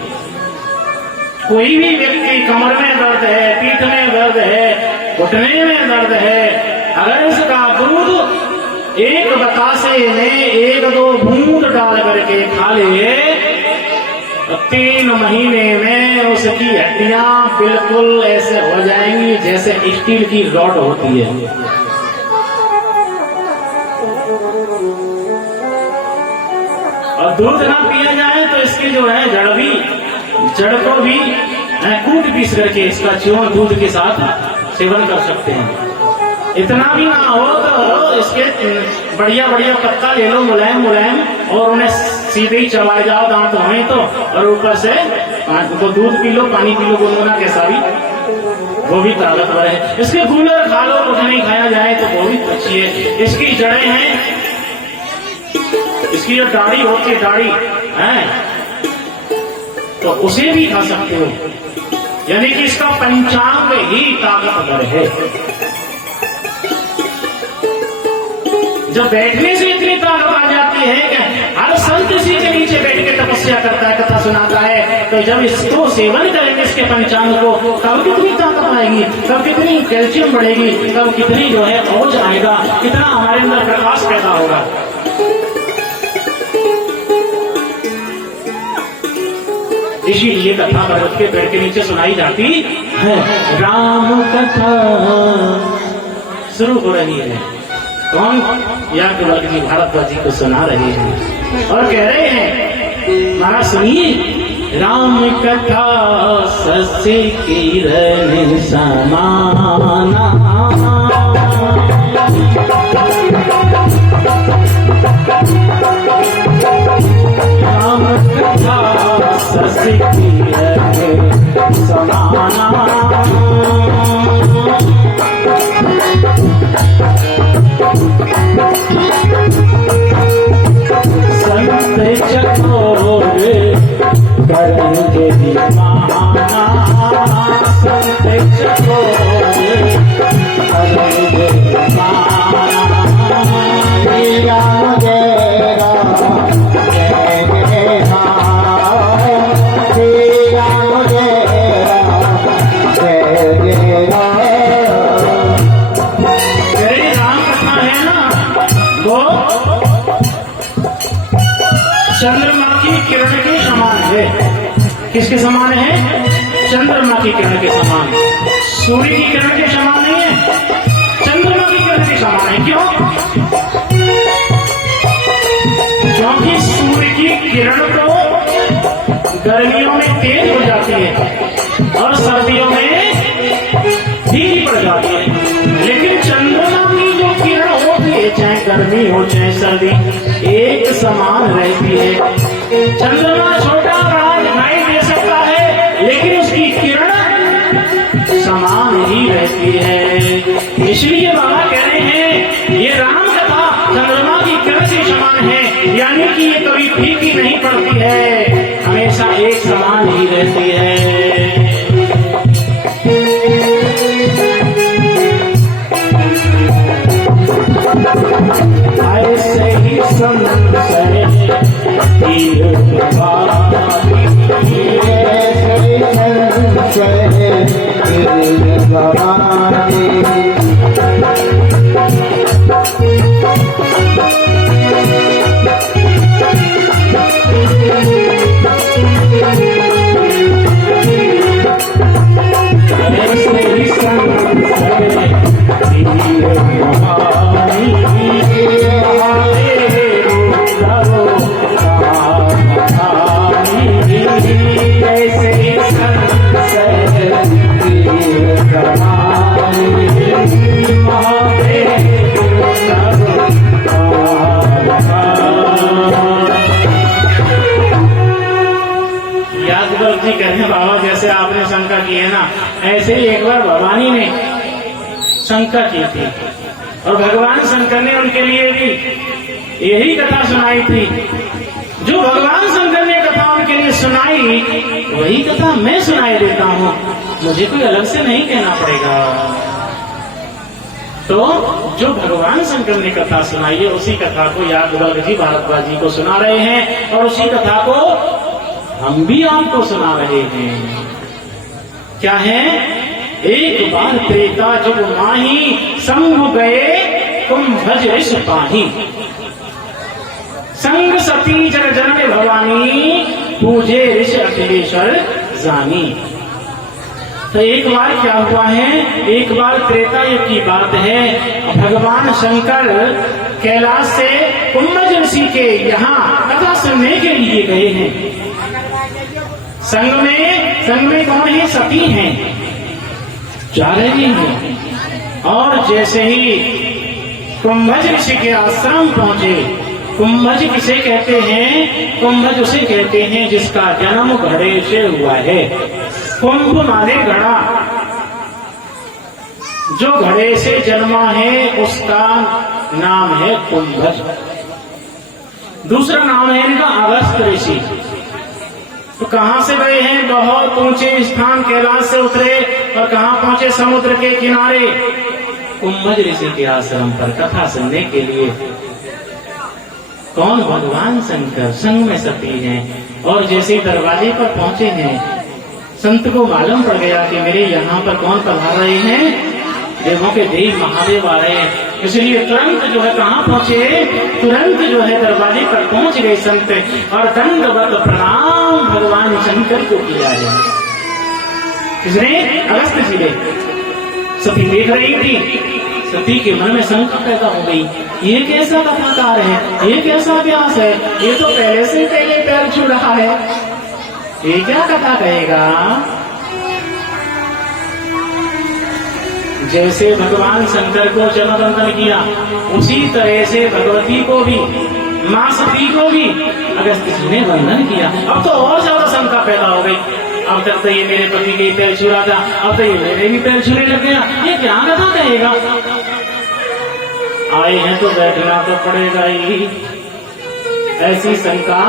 कोई भी व्यक्ति कमर में दर्द है, पीठ में दर्द है, घुटने में दर्द है, अगर इसका दूध एक बतासे में 1-2 बूंद डाल करके खा ले, 3 महीने में उसकी हड्डियां बिल्कुल ऐसे हो जाएंगी जैसे स्टील की रॉड होती है। और दूध ना पिया जाए तो इसकी जो है जड़ को भी कूट पीस करके इसका चूर्ण दूध के साथ सेवन कर सकते हैं। इतना भी ना हो तो इसके बढ़िया बढ़िया पत्ता ले लो, मुलायम मुलायम, और उन्हें सीधे ही चबाए जाओ दांत होए तो, और ऊपर से तो दूध पी लो, पानी पी लो, गुनगुना कैसा भी, वो भी ताकतवर है। इसके गूलर खा लो, कुछ नहीं खाया जाए तो वो भी अच्छी है। इसकी जड़ें हैं, इसकी जो दाढ़ी होती है, दाढ़ी है, तो उसे भी खा सकते हो। यानी कि इसका पंचांग ही ताकतवर है। जब बैठने से इतनी ताकत आ जाती है कि हर संत इसी के नीचे बैठ के तपस्या करता है, कथा सुनाता है, तो जब इसको सेवन करेंगे इसके पंचांग को, तब कितनी ताकत आएगी, तब कितनी कैल्शियम बढ़ेगी, तब कितनी जो है ओज आएगा, कितना हमारे अंदर प्रकाश पैदा होगा। इसीलिए कथा बरगद के पेड़ के नीचे सुनाई जाती है। राम कथा शुरू हो रही है। कौन? याज्ञवल्क्य जी भारद्वाज जी को सुना रहे हैं और कह रहे हैं, महाराज सुनिए, राम कथा सस्य किरण समाना, राम कथा सस्य किरण समाना, संत चकोर करेंगे दीवाना, संत चकोर करेंगे दीवाना। राम जय राम जय जय राम, श्री राम जय राम जय जय राम। तेरी राम कथा है ना, वो चंद्रमा की किरण के समान है। किसके समान है? चंद्रमा की किरण के समान। सूर्य की किरण के समान नहीं है, चंद्रमा की किरण के समान है। क्यों? क्योंकि सूर्य की किरण तो गर्मियों में तेज हो जाती है और सर्दियों में धीमी पड़ जाती है, लेकिन चंद्रमा की जो किरण होती है, चाहे गर्मी हो चाहे सर्दी, एक समान रहती है। चंद्रमा छोटा बड़ा दिखाई दे सकता है, लेकिन उसकी किरण समान ही रहती है। इसलिए बाबा कह रहे हैं, ये राम कथा चंद्रमा की किरण के समान है, यानी कि ये कभी फीकी नहीं पड़ती है, हमेशा एक समान ही रहती है। ऐसे ही संशय तीर भवानी, ऐसे ही संशय तीर भवानी, ऐसे ही संशय तीर भवानी, है ना, ऐसे ही एक बार भवानी ने शंका की थी और भगवान शंकर ने उनके लिए भी यही कथा सुनाई थी। जो भगवान शंकर ने कथा उनके लिए सुनाई वही कथा मैं सुनाई देता हूँ, मुझे कोई अलग से नहीं कहना पड़ेगा। तो जो भगवान शंकर ने कथा सुनाई है उसी कथा को यादवल्लभ जी भारद्वाज जी को सुना रहे हैं और उसी कथा को हम भी आपको सुना रहे हैं। क्या है? एक बार त्रेता जुग माही संग गए कुंभज ऋष पाही, संग सती जग जननी भवानी पूजे ऋष अखिलेश्वर जानी। तो एक बार क्या हुआ है, एक बार त्रेता युग की बात है, भगवान शंकर कैलाश से कुंभज ऋषि के यहाँ कथा सुनने के लिए गए हैं। संग में कौन है? सती हैं, जा रहे हैं। और जैसे ही कुंभज ऋषि के आश्रम पहुंचे, कुंभज किसे कहते हैं? कुंभज उसे कहते हैं जिसका जन्म घड़े से हुआ है। कुंभ माने घड़ा, जो घड़े से जन्मा है उसका नाम है कुंभज। दूसरा नाम है इनका अगस्त ऋषि। तो कहां से गए हैं? बहुत ऊंचे स्थान कैलाश से उतरे और कहां पहुंचे? समुद्र के किनारे कुंभज ऋषि के आश्रम पर कथा सुनने के लिए। कौन? भगवान शंकर संग में सती हैं। और जैसे दरवाजे पर पहुंचे हैं, संत को मालूम पड़ गया कि मेरे यहाँ पर कौन पधार रहे हैं? देवों के देव महादेव आ रहे हैं। इसलिए तुरंत जो है कहाँ पहुंचे? तुरंत जो है दरवाजे पर पहुंच गए संत और दंडवत प्रणाम भगवान शंकर को किया है। किसने? अगस्त जी ने। सती देख रही थी, सती के मन में शंका पैदा हो गई, ये कैसा कथाकार है, ये कैसा व्यास है, ये तो पहले से पहले पैर छू रहा है, ये क्या कथा कहेगा? जैसे भगवान शंकर को चरणवंदन किया उसी तरह से भगवती को भी, मां सती को भी अगस्त जी ने वंदन किया। अब तो और ज्यादा शंका पैदा हो गई, अब तक तो ये मेरे पति के पैर छू रहा था, अब तो ये मेरे भी पैर छूने लग गया, ये क्या कथा कहेगा? आए हैं तो बैठना तो पड़ेगा ही। ऐसी शंका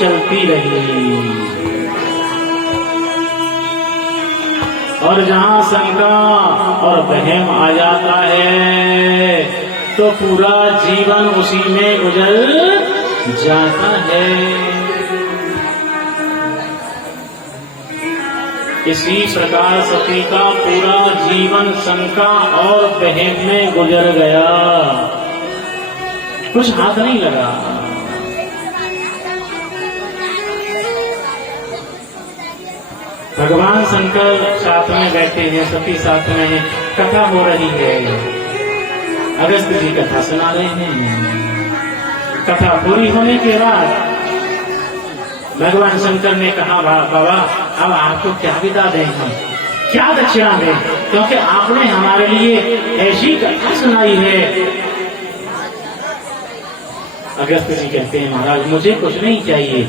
चलती रही और जहां शंका और वहम आ जाता है तो पूरा जीवन उसी में गुजर जाता है। इसी प्रकार सती का पूरा जीवन शंका और वहम में गुजर गया, कुछ हाथ नहीं लगा। भगवान शंकर साथ में बैठे हैं, सती साथ में है, कथा हो रही है, अगस्त जी कथा सुना रहे हैं। कथा पूरी होने के बाद भगवान शंकर ने कहा, बाबा अब आपको क्या विदा दें, हम क्या दक्षिणा दें, क्योंकि आपने हमारे लिए ऐसी कथा सुनाई है। अगस्त जी कहते हैं, महाराज मुझे कुछ नहीं चाहिए।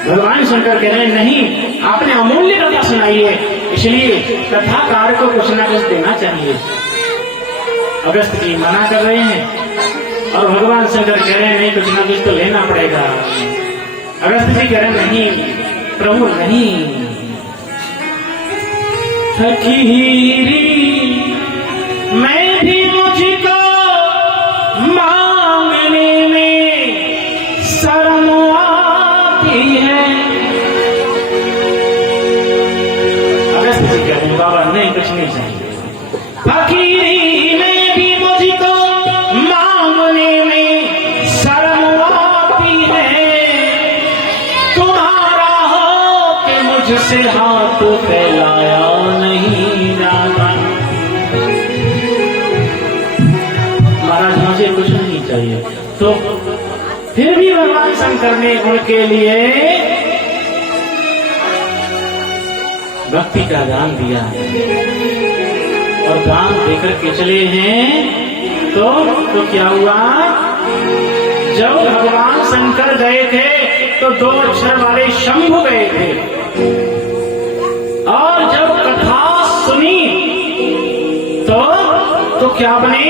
भगवान शंकर कह रहे हैं, नहीं, आपने अमूल्य कथा सुनाई है, इसलिए कथाकार को कुछ ना कुछ देना चाहिए। अगस्त जी मना कर रहे हैं और भगवान शंकर कह रहे हैं, नहीं, कुछ ना कुछ तो लेना पड़ेगा। अगस्त जी कह रहे हैं, नहीं प्रभु नहीं, फकीरी मैं भी मुझको मांगने में शर्म आती है। अगस्त जी कह रहे हैं, बाबा नहीं, कुछ नहीं चाहिए। फकीरी में भी मुझको मांगने में शर्म आती है, तुम्हारा हो कि मुझसे हाथ फैलाया नहीं जाता। महाराज मुझे कुछ नहीं चाहिए। तो फिर भी भगवान शंकर ने उनके लिए भक्ति का दान दिया और दान देकर के चले हैं। तो क्या हुआ? जब भगवान शंकर गए थे तो 2 अक्षर वाले शंभु गए थे। क्या बने?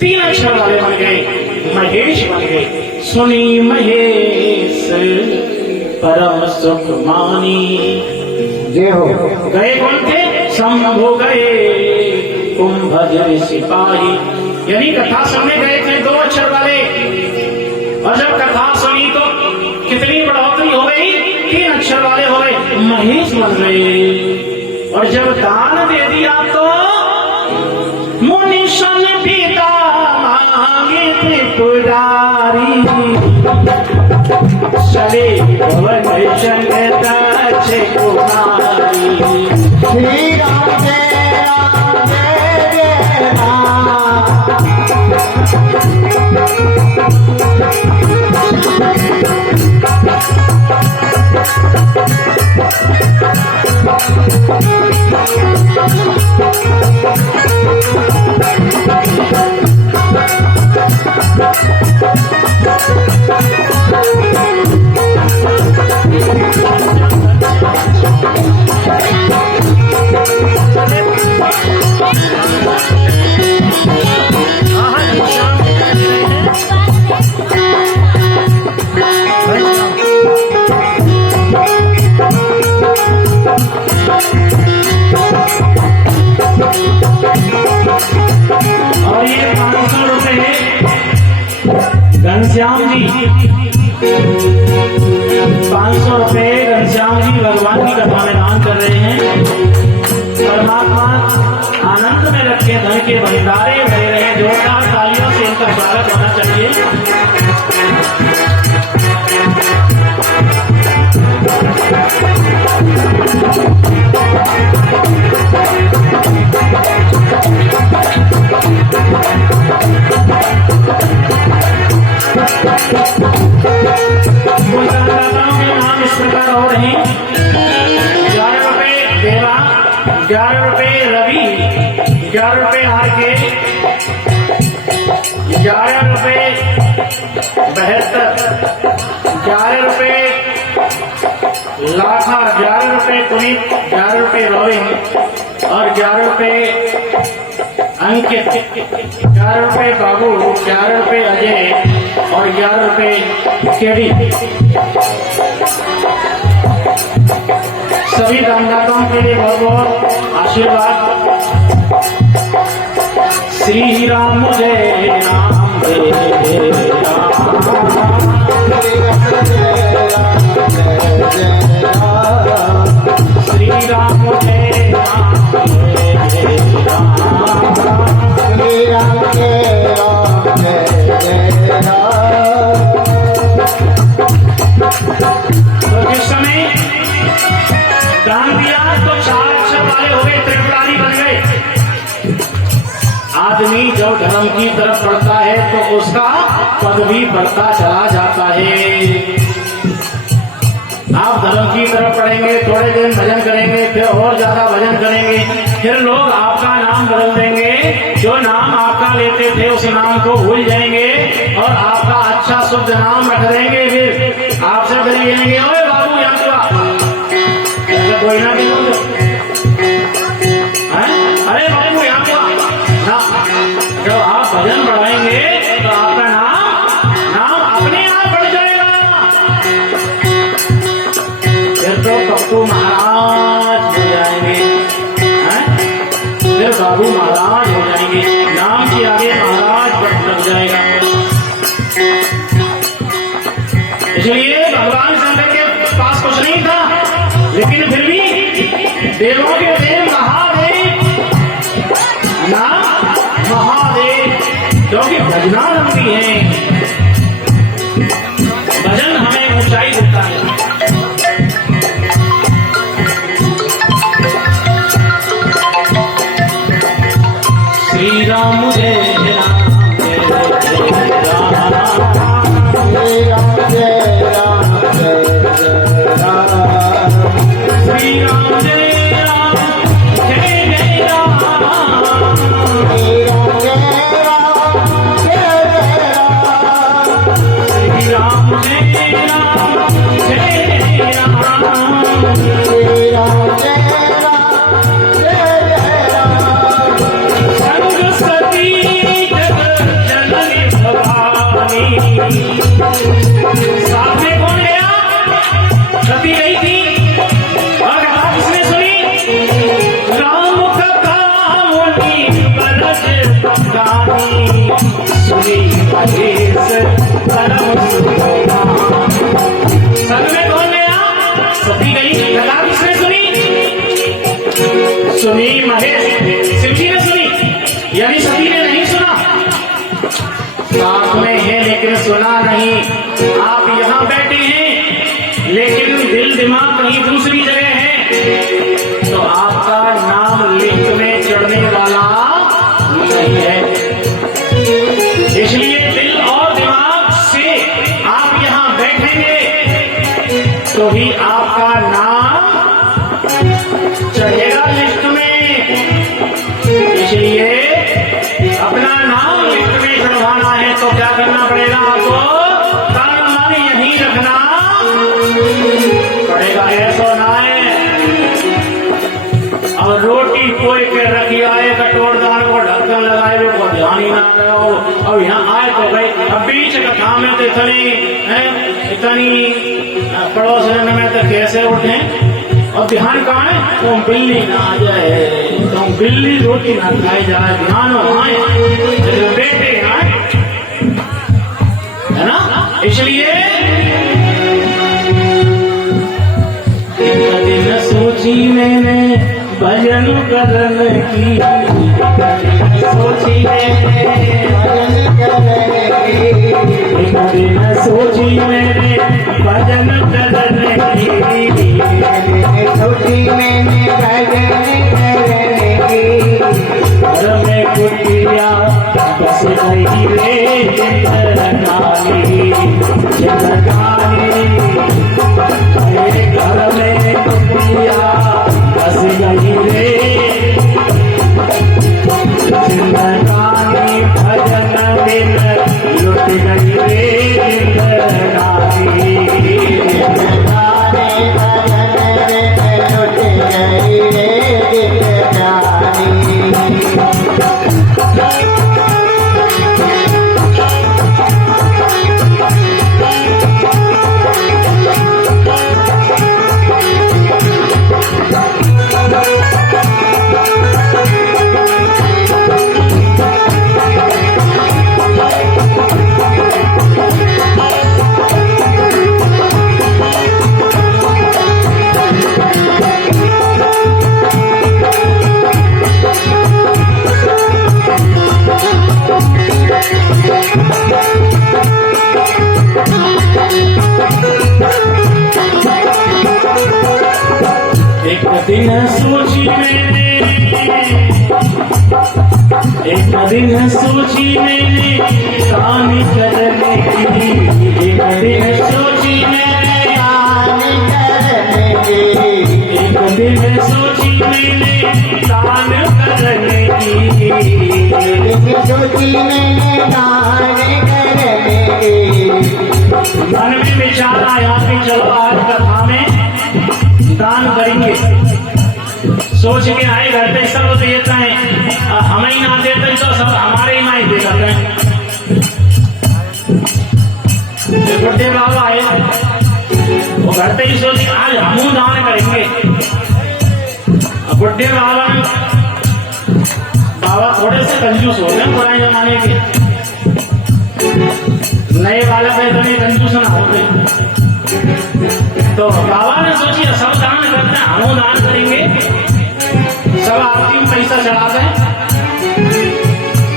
3 अक्षर वाले बन गए, महेश बन गए। सुनी महेश परम सुख मानी। जय हो। गए कौन थे? शंभु गए कुंभज सिपाही। यानी कथा सुनने गए थे 2 अक्षर वाले, और जब कथा सुनी तो कितनी बढ़ोतरी हो गई, 3 अक्षर वाले हो गए, महेश बन गए। और जब दान दे दिया तो मुनिशन पिता मांगे थे पुजारी। चले भवन दक्ष कुमारी। श्री राम जय राम जय जय राम। और ये 500 रुपए घनश्याम जी, 500 रुपए घनश्याम जी भगवान की कथा में दान कर रहे हैं। परमात्मा आनंद में रखे, धन के भंडारे भरे रहे। जोरदार तालियों से इनका स्वागत होना चाहिए। दाताओं के नाम इस प्रकार हो रहे हैं। 11 रुपए देवा, 11 रुपए रवि, 11 रुपए आर के, 11 रुपए 72, 11 रुपए लाखा, 11 रुपए पुनीत, 11 रुपए रोहित और 11 रुपए अंकित, 11 रुपए बाबू, 11 रुपए अजय और 11 रुपए केडी। सभी दानदाताओं के लिए बहुत बहुत आशीर्वाद। श्री राम जय राम जय राम। श्री राम जय राम जय राम। श्री राम जय राम जय जय राम। तो जिस समय दान दिया तो 4 अक्षर वाले हो गए, त्रिपुरारी बन गए। आदमी जब धर्म की तरफ बढ़ता है तो उसका पद भी बढ़ता चला जाता है। आप धर्म की तरफ बढ़ेंगे, थोड़े दिन भजन करेंगे, फिर और ज्यादा भजन करेंगे, फिर लोग आपका नाम बदल देंगे। जो नाम आपका लेते थे उस नाम को भूल जाएंगे और आपका अच्छा शुद्ध नाम रख देंगे। फिर आपसे कहेंगे, ओए बाबू यहाँ तो ऐसा कोई ना कहो, अरे बाबू यहाँ तो ना। जब आप भजन बढ़ाएंगे तो आपका नाम अपने आप बढ़ जाएगा। फिर तो पप्पू महाराज हो जाएंगे, फिर बाबू महाराज हो जाएंगे। नाम के आगे महाराज लग जाएगा। इसलिए भगवान शंकर के पास कुछ नहीं था, लेकिन फिर भी देवों के देव महादेव, नाम महादेव, क्योंकि भजनानंदी है। भजन हमें ऊंचाई देता है। श्री राम जय राम जय राम। श्री राम जय राम जय जय राम। श्री राम जय राम जय जय राम। श्री राम जय राम जय जय राम। श्री राम जय राम जय जय राम। श्री राम जय राम जय जय राम। सुनी महेश परम सुखना। संग में कौन गया? सती गई। कथा किसने सुनी? सुनी महेश, शिव जी ने सुनी, यानी सती ने नहीं सुना। साथ में है लेकिन सुना नहीं। आप यहाँ बैठे हैं लेकिन दिल दिमाग कहीं दूसरी जगह है, तो आपका नाम लिस्ट में चढ़ने वाला नहीं है। इसलिए दिल और दिमाग से आप यहाँ बैठेंगे तो ही आपका नाम चढ़ेगा लिस्ट में। इसलिए अपना नाम लिस्ट में चढ़वाना है तो क्या करना पड़ेगा आपको? तन मन यहीं रखना पड़ेगा। ऐसा ना है अब रोटी कोई के रखी आए कटोरदार को ढक्कन लगाए हुए को ध्यान ही ना रहा हो। अब यहाँ आए तो भाई अब बीच कथा में तो इतनी पड़ोस में तो कैसे उठे और ध्यान कहाँ है? तुम बिल्ली ना आ जाए, तुम बिल्ली रोटी ना खाई जाए, ध्यान आए बेटे आए, है ना? इसलिए एक दिन सोची मैंने भजन करने की, सोची मैंने एक दिन सोची मैंने भजन करने की, सोची मैंने भजन करने की। घर में कुटिया बस गई रे जिंदगानी, जिंदगानी अरे घर में कुटिया बस गई रे जिंदगानी, भजन बिन लुट गई रे जिंदगानी। दिन सोची मैंने कान करने की, एक दिन सोची मैंने कान करने की, एक दिन सोची मैंने कान करने की, सोची मैंने दान करने की। मन में विचार आया कि चलो आज कथा में दान करेंगे। सोच के आए घर पे सब देता है, हमें ही ना देते तो सब हमारे ही माई दे जाते हैं। बुढ़े बाबा आए वो घर पे ही सोचे आज हम दान करेंगे। बुढ़े बाबा थोड़े से कंजूस हो गए पुराने जमाने के, नए वाले पे तो नहीं कंजूस ना होते। तो बाबा ने सोची सब दान करते हैं, हम दान करेंगे, सब आरती में पैसा चढ़ा दें।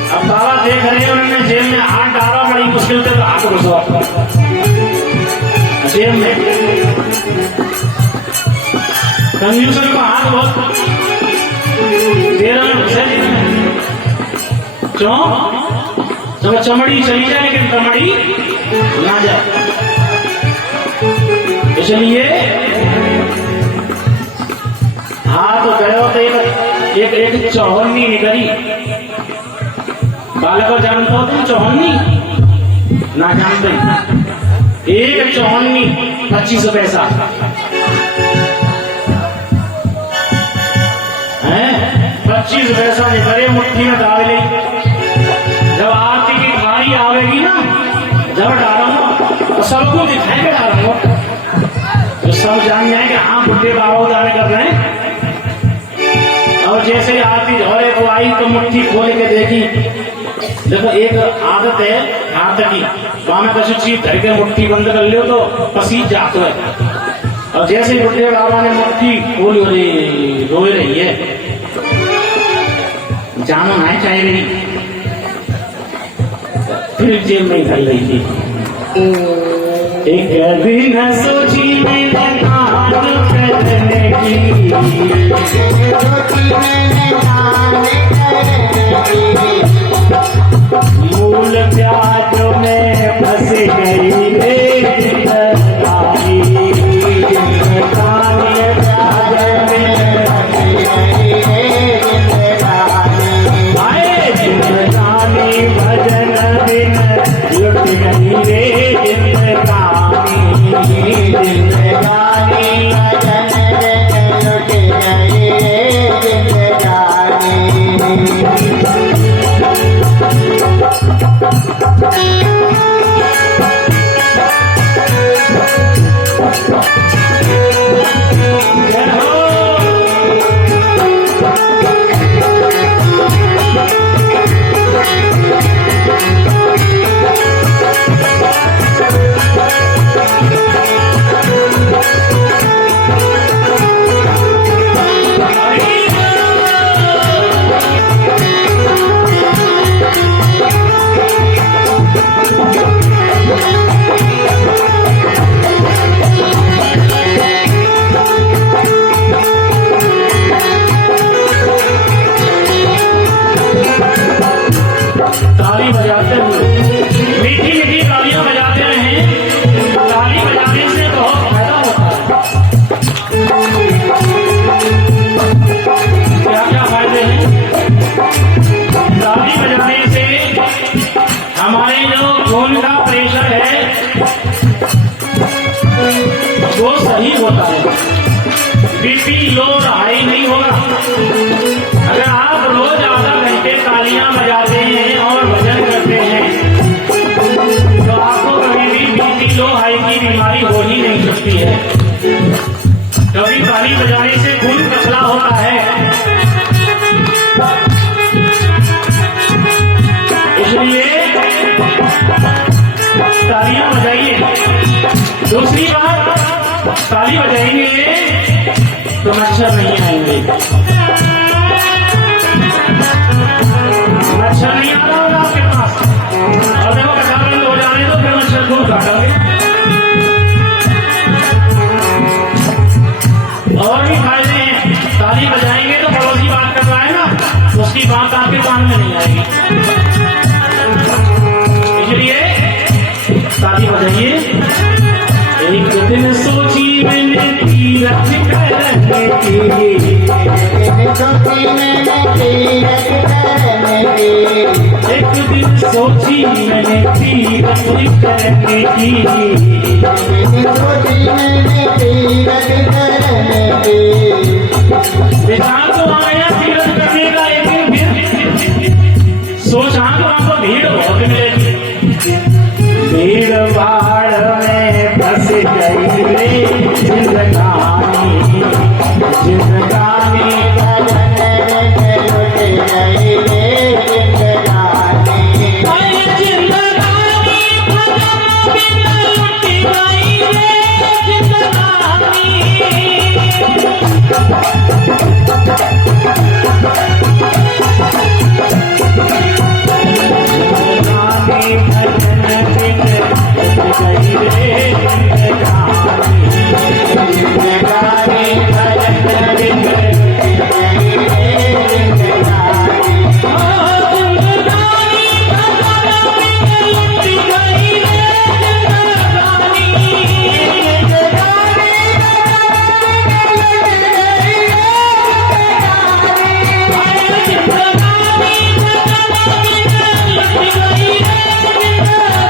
अब बाबा देख रहे हैं उन्होंने जेब में हाथ डाला, बड़ी मुश्किल से तो हाथ घुसवा जेब में। कंजूसन को हाथ बहुत देर में घुसे, क्यों? जब चमड़ी चली जाए लेकिन कमड़ी ना जाए। इसलिए हाथ गयो तो एक चौहन्नी निकली। बालक जानते हो तुम चौहन्नी? ना जानते? एक चौहन्नी 25 पैसा है, 25 पैसा निकले, मुट्ठी में डाल ली। जब आरती की बारी आवेगी ना, जब डालूंगा तो सबको दिखाएंगे, डालूंगा तो सब जान जाएंगे हाँ बुढ़े बाबा दान कर रहे हैं। और जैसे आरती झोरे को आई तो मुट्ठी खोल के देखी, देखो एक आदत है हाथ की, बाना कछु चीज धर के मुट्ठी बंद कर लियो तो पसीज जातो है, और जैसे ही बुढ़े बाबा ने मुट्ठी खोली हो रही रोए रही है, जामुन है चाहे रही, फिर जेब में धर रही थी। एक दिन सोची मैंने कान करने की, सोची मैंने कान करने की, मूल प्याजों में फंस गई रे जिंदगानी, जिंदगानी प्याज में फंस गई रे जिंदगानी, आए जिंदगानी भजन बिन लुट गई रे जिंदगानी, जिंदगानी भजन बिन लुट गई रे जिंदगानी। ताली बजाते हुए मीठी मीठी तालियां बजाते रहें, ताली बजाने से बहुत फायदा होता है। क्या क्या फायदे हैं? ताली बजाने से हमारे जो खून का प्रेशर है वो सही होता है, बीपी लो और हाई नहीं होगा। अगर आप रोज आधा घंटे तालियां बजाते हैं और भजन करते हैं तो आपको कभी भी बीपी लो हाई की बीमारी हो ही नहीं सकती है। कभी ताली बजाने से खून पतला होता है, इसलिए तालियां बजाइए। दूसरी बात, ताली बजाएंगे तो मच्छर नहीं आएंगे, मच्छर नहीं आ रहा होगा आपके पास, और देखो कथा बंद हो जाने तो फिर मच्छर खूब काटेंगे। और भी फायदे हैं, ताली बजाएंगे तो पड़ोसी बात कर रहा है ना, उसकी बात आपके कान में नहीं आएगी, इसलिए ताली बजाइए। एक दिन सोची मैंने तीरथ करने की, सोची मैंने तीरथ करने की, एक दिन सोची मैंने तीरथ करने की, सोची मैंने तीरथ करने की, विचार तो आया तीरथ करने का, लेकिन सोचा तो आपको भीड़ बहुत मिलेगी, भीड़ भाड़ में फंस गई रे जिंदगानी, जिंदगानी भजन बिन लुट गई रे जिंदगानी। आए जिंदगानी भजन बिन लुट गई रे जिंदगानी, जिंदगानी भजन बिन लुट गई रे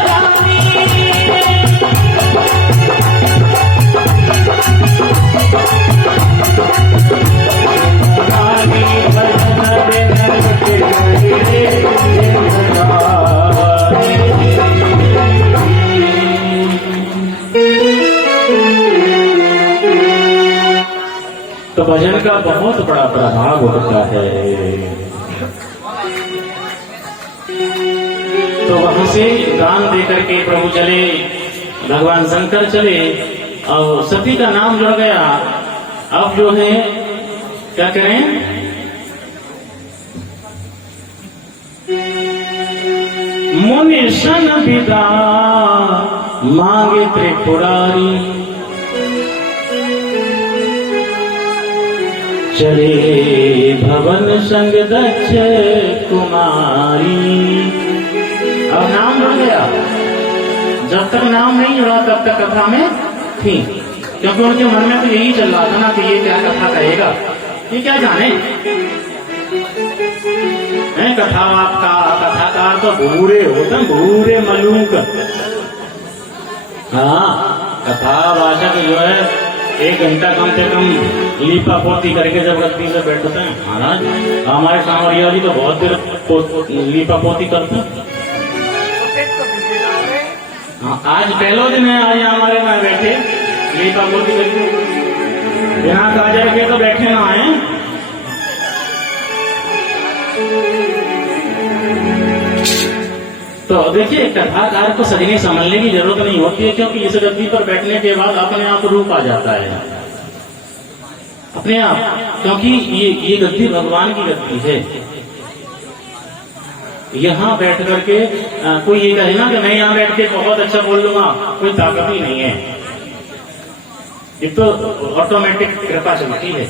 जिंदगानी, जिंदगानी भजन बिन लुट गई रे जिंदगानी। तो भजन का बहुत बड़ा प्रभाव होता है। तो वहां से दान दे करके प्रभु चले, भगवान शंकर चले और सती का नाम जुड़ गया। अब जो है क्या करें, मुनि सन विदा मांगे त्रिपुरारी, चले भवन संग दक्ष कुमारी। अब नाम जुड़ गया, जब तक नाम नहीं जुड़ा तब तक कथा में थी, क्योंकि उनके मन में तो यही चल रहा था ना कि ये क्या कथा कहेगा, ये क्या जाने है। कथाकार तो भूरे होते हैं, भूरे मलूक। हाँ, कथा भाषक जो है 1 घंटा कम से कम लीपा पोती करके जब गद्दी से बैठते हैं। महाराज हमारे सांवरिया जी तो बहुत देर लीपा पोती करते हैं। हाँ, आज पहला दिन है, आज हमारे में बैठे लीपा पोती करके बिना काजल के तो बैठे ना आए। तो देखिए, कथाकार को सजने संभलने की जरूरत नहीं होती है, क्योंकि इस गद्दी पर बैठने के बाद अपने आप रूप आ जाता है, अपने आप। क्योंकि ये गद्दी भगवान की गद्दी है। यहाँ बैठ करके कोई ये कहे ना कि मैं यहाँ बैठ के बहुत अच्छा बोल लूंगा, कोई ताकत ही नहीं है। ये तो ऑटोमेटिक कृपा चलती है।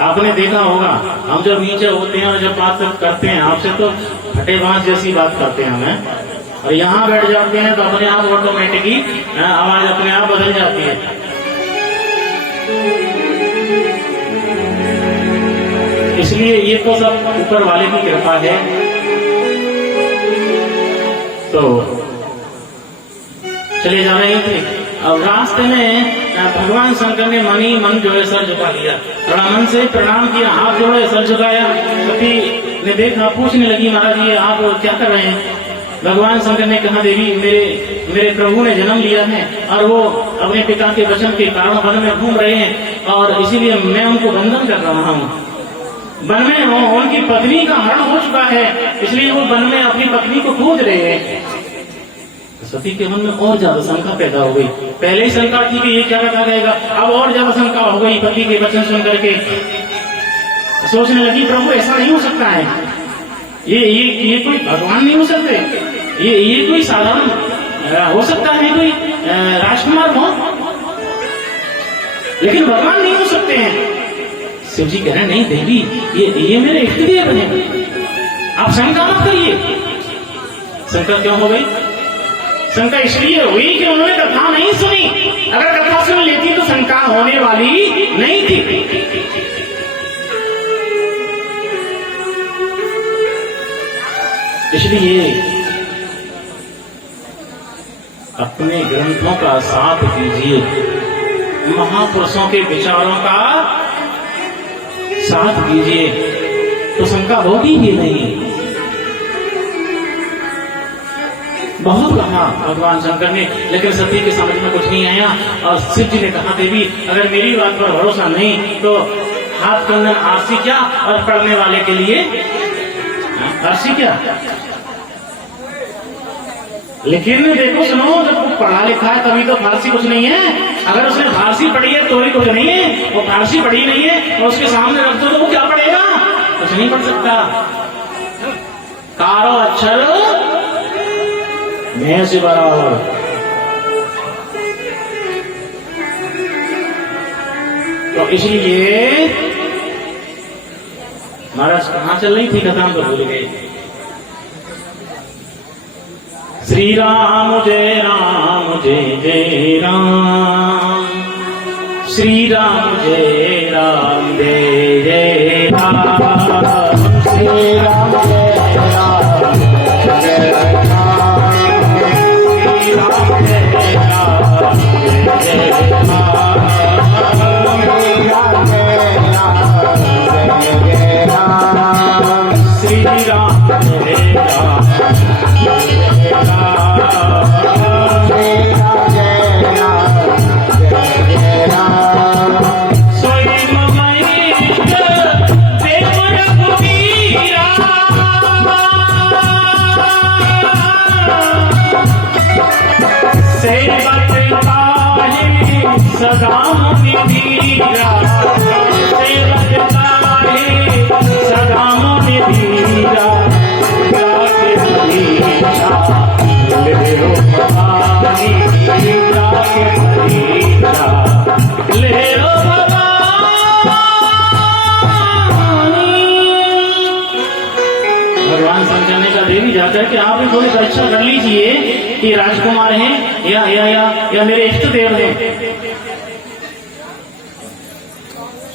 आपने देखा होगा, हम जब नीचे होते हैं और जब बात करते हैं आपसे तो फटे बांस जैसी बात करते हैं हमें, और यहाँ बैठ जाते हैं तो अपने आप ऑटोमेटिकली आवाज अपने आप बदल जाती है। इसलिए ये तो सब ऊपर वाले की कृपा है। तो चले जा रहे थे, अब रास्ते में भगवान शंकर ने मनी मन जो है सर झुका लिया, थोड़ा मन से प्रणाम किया, हाथ जो है सर झुकाया। सती ने देखा, पूछने लगी, महाराज ये आप क्या कर रहे हैं? भगवान शंकर ने कहा, देवी मेरे प्रभु ने जन्म लिया है और वो अपने पिता के वचन के कारण वन में घूम रहे हैं, और इसीलिए मैं उनको बंधन कर रहा हूँ। वन में उनकी पत्नी का मरण हो चुका है, इसलिए वो वन में अपनी पत्नी को खोज रहे हैं। सती के मन में और ज्यादा शंका पैदा हो गई। पहले ही शंका थी कि ये क्या कथा कहेगा, अब और ज्यादा शंका हो गई पति के वचन सुन करके। सोचने लगी, प्रभु ऐसा नहीं हो सकता है, ये कोई भगवान नहीं हो सकते, ये कोई साधारण हो सकता है, कोई राजकुमार हो, लेकिन भगवान नहीं हो सकते हैं। शिव जी कह रहे, नहीं देवी, ये मेरे इष्ट देव हैं, आप शंका मत करिए। शंका क्यों हो गई? शंका इसलिए हुई कि उन्होंने कथा नहीं सुनी। अगर कथा सुन लेती तो शंका होने वाली नहीं थी। इसलिए अपने ग्रंथों का साथ दीजिए, महापुरुषों के विचारों का साथ दीजिए, तो शंका होगी ही नहीं। बहुत कहा भगवान शंकर ने, लेकिन सती के समझ में कुछ नहीं आया। और शिव जी ने कहा, देवी अगर मेरी बात पर भरोसा नहीं तो हाथ कंगन आरसी क्या, और पढ़ने वाले के लिए आरसी क्या। लेकिन देखो सुनो, जब वो पढ़ा लिखा है तभी तो फारसी कुछ नहीं है। अगर उसने फारसी पढ़ी है तो ही कुछ नहीं है, वो फारसी पढ़ी नहीं है और उसके सामने रख दो तो वो क्या पढ़ेगा? कुछ नहीं पढ़ सकता। कारो अक्षर मैं से बराबर। तो इसलिए महाराज कहां चल रही थी कथा, हम तो भूल गए। श्री राम जय जय राम, श्री राम जय जय राम, श्री राम जय राम जय राम, श्री राम जय राम जय राम, श्री राम जय राम, श्री राम जय राम। सोई ममैत देव रघुबीरा, भगवान शंकर ने कहा देवी जाकर के आप भी थोड़ी परीक्षा कर लीजिए कि राजकुमार हैं या मेरे इष्ट देव हैं।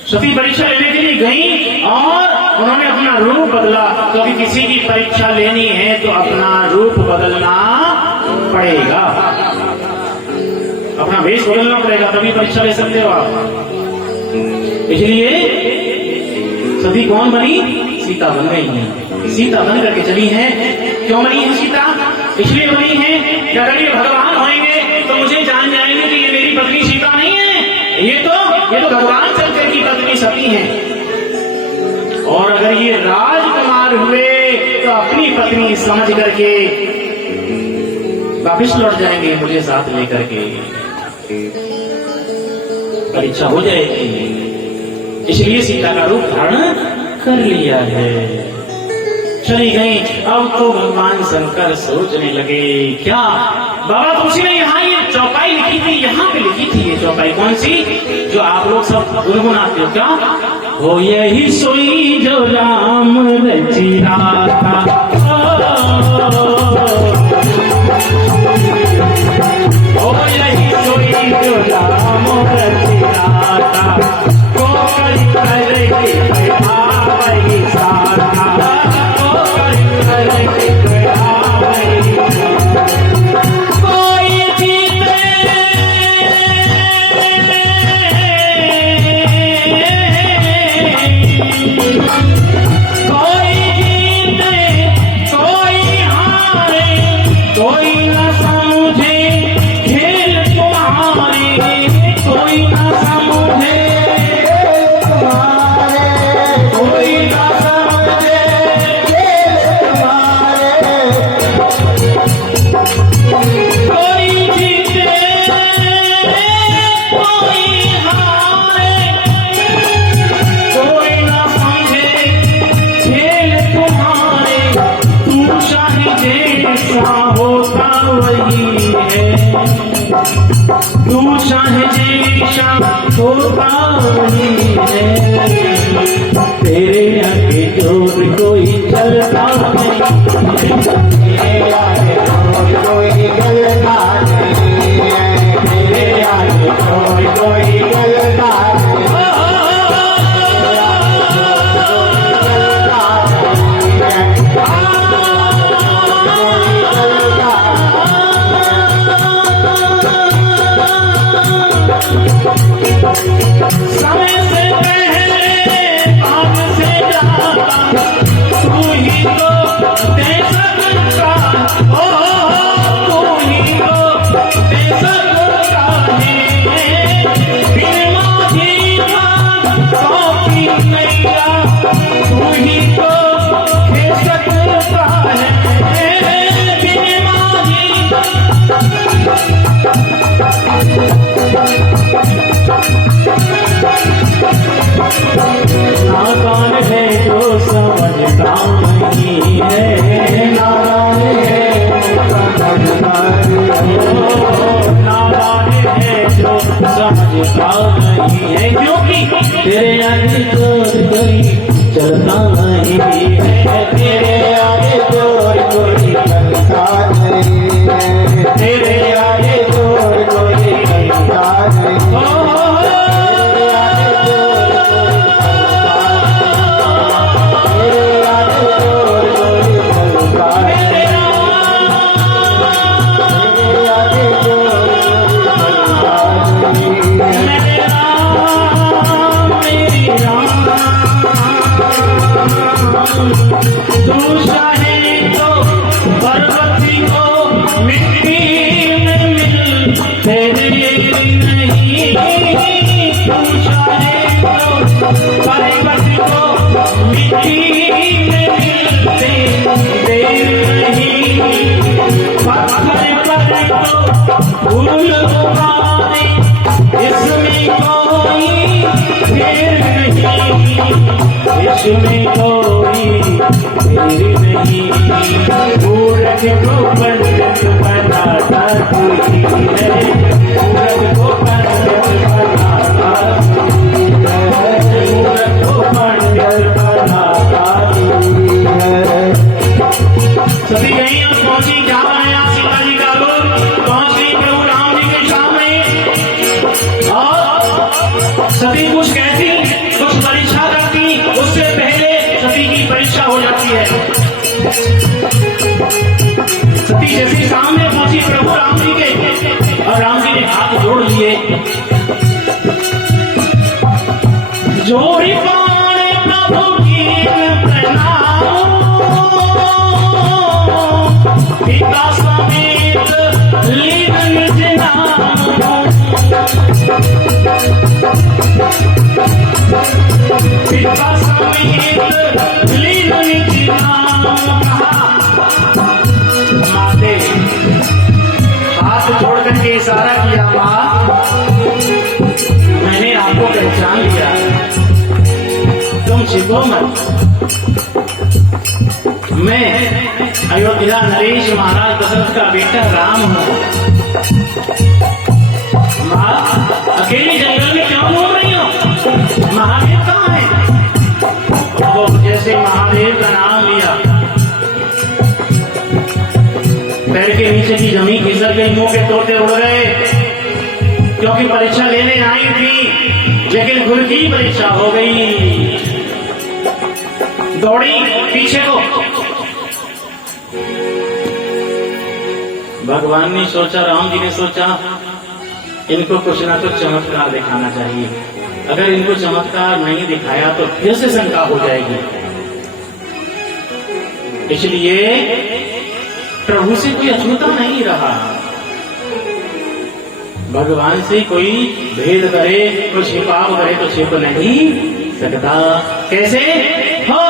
सती परीक्षा लेने के लिए गई और उन्होंने अपना रूप बदला। तो अभी किसी की परीक्षा लेनी है तो अपना रूप बदलना पड़ेगा, अपना वेश बदलना पड़ेगा, तभी परीक्षा ले सकते हो आप। इसलिए सती कौन बनी? सीता बन गई है। सीता बन करके चली है। क्यों बनी है सीता? इसलिए बनी है कि अगर ये भगवान होंगे तो मुझे जान जाएंगे कि ये मेरी पत्नी सीता नहीं है, ये तो भगवान शंकर की पत्नी सती है। और अगर ये राजकुमार हुए तो अपनी पत्नी समझ करके वापिस लौट जाएंगे मुझे साथ लेकर के, परीक्षा हो जाएगी। इसलिए सीता का रूप धारण कर लिया है। चली गई। अब तो भगवान शंकर सोचने लगे क्या बाबा तुलसी ने यहाँ ये चौपाई लिखी थी, यहाँ पे लिखी थी ये चौपाई कौन सी जो आप लोग सब गुनगुनाते हो? क्या हो यही सोई जो राम रची राता, हो यही सोई जो राम रची राता, कोई करे के आवई साथा, कोई करे के आवई, कोई जीते कोई हारे, कोई न समझे खेल तुम्हारे, कोई न समझे कोई न समझे खेल तुम्हारे, कोई जीते कोई हारे, कोई न समझे खेल तुम्हारे, तू चाहे जैसा होता वही है, तू चाहे जैसा होता वही है, तेरे आगे जोर कोई चलता नहीं, तेरे आगे जोर कोई चलता नहीं है, तेरे आगे जोर कोई चलता समय से पहले आग से ज्यादा तू ही तो दे सकता, ओ तू ही तो दे सकता है, बिन माझी कॉपी नैया तू ही तो दे सकता है, बिन माझी नादान है जो समझता नहीं है, नादान है नादान है जो समझता नहीं है, क्योंकि तेरे आगे जोर कोई चलता नहीं है, तेरे आगे जोर कोई चलता नहीं है, तेरे आगे जोर कोई चलता नहीं है। तू चाहे तो पर्वती को मिट्टी में मिल तेरे नहीं, तू चाहे तो पर्वती को मिट्टी में मिलते तेरे नहीं, पत्थर पर तो फूल उगाने इसमें कोई फेर नहीं, इसमें कोई तेरी नहीं, मूर्ख को पंडित बनाता तू ही है, मूर्ख को पंडित बनाता तू ही है, मूर्ख को पंडित बनाता तू ही है। सती जैसी सामने पहुंची प्रभु राम जी के, और राम जी ने हाथ जोड़ लिए। जोड़ी पाने प्रभु की प्रणाम, पिता समेत लीन निज नाम। पिता समेत लीन निज नाम। माते हाथ जोड़ करके इशारा किया, मां मैंने आपको पहचान लिया, तुम छिपो मत। मैं अयोध्या नरेश महाराज दशरथ का बेटा राम हूं। मां अकेली जंगल में क्यों घूम रही हो? महादेव कहाँ है? वो जैसे महादेव का नाम लिया, पैर के नीचे की जमीन खिसक गई, मुंह के तोते उड़ गए, क्योंकि परीक्षा लेने आई थी, लेकिन गुरु की परीक्षा हो गई। दौड़ी पीछे को। भगवान ने सोचा, राम जी ने सोचा, इनको कुछ ना कुछ चमत्कार दिखाना चाहिए। अगर इनको चमत्कार नहीं दिखाया तो फिर से शंका हो जाएगी। इसलिए प्रभु से कोई अछूता नहीं रहा। भगवान से कोई भेद करे, कोई छिपाव करे तो छिप नहीं सकता। कैसे? हो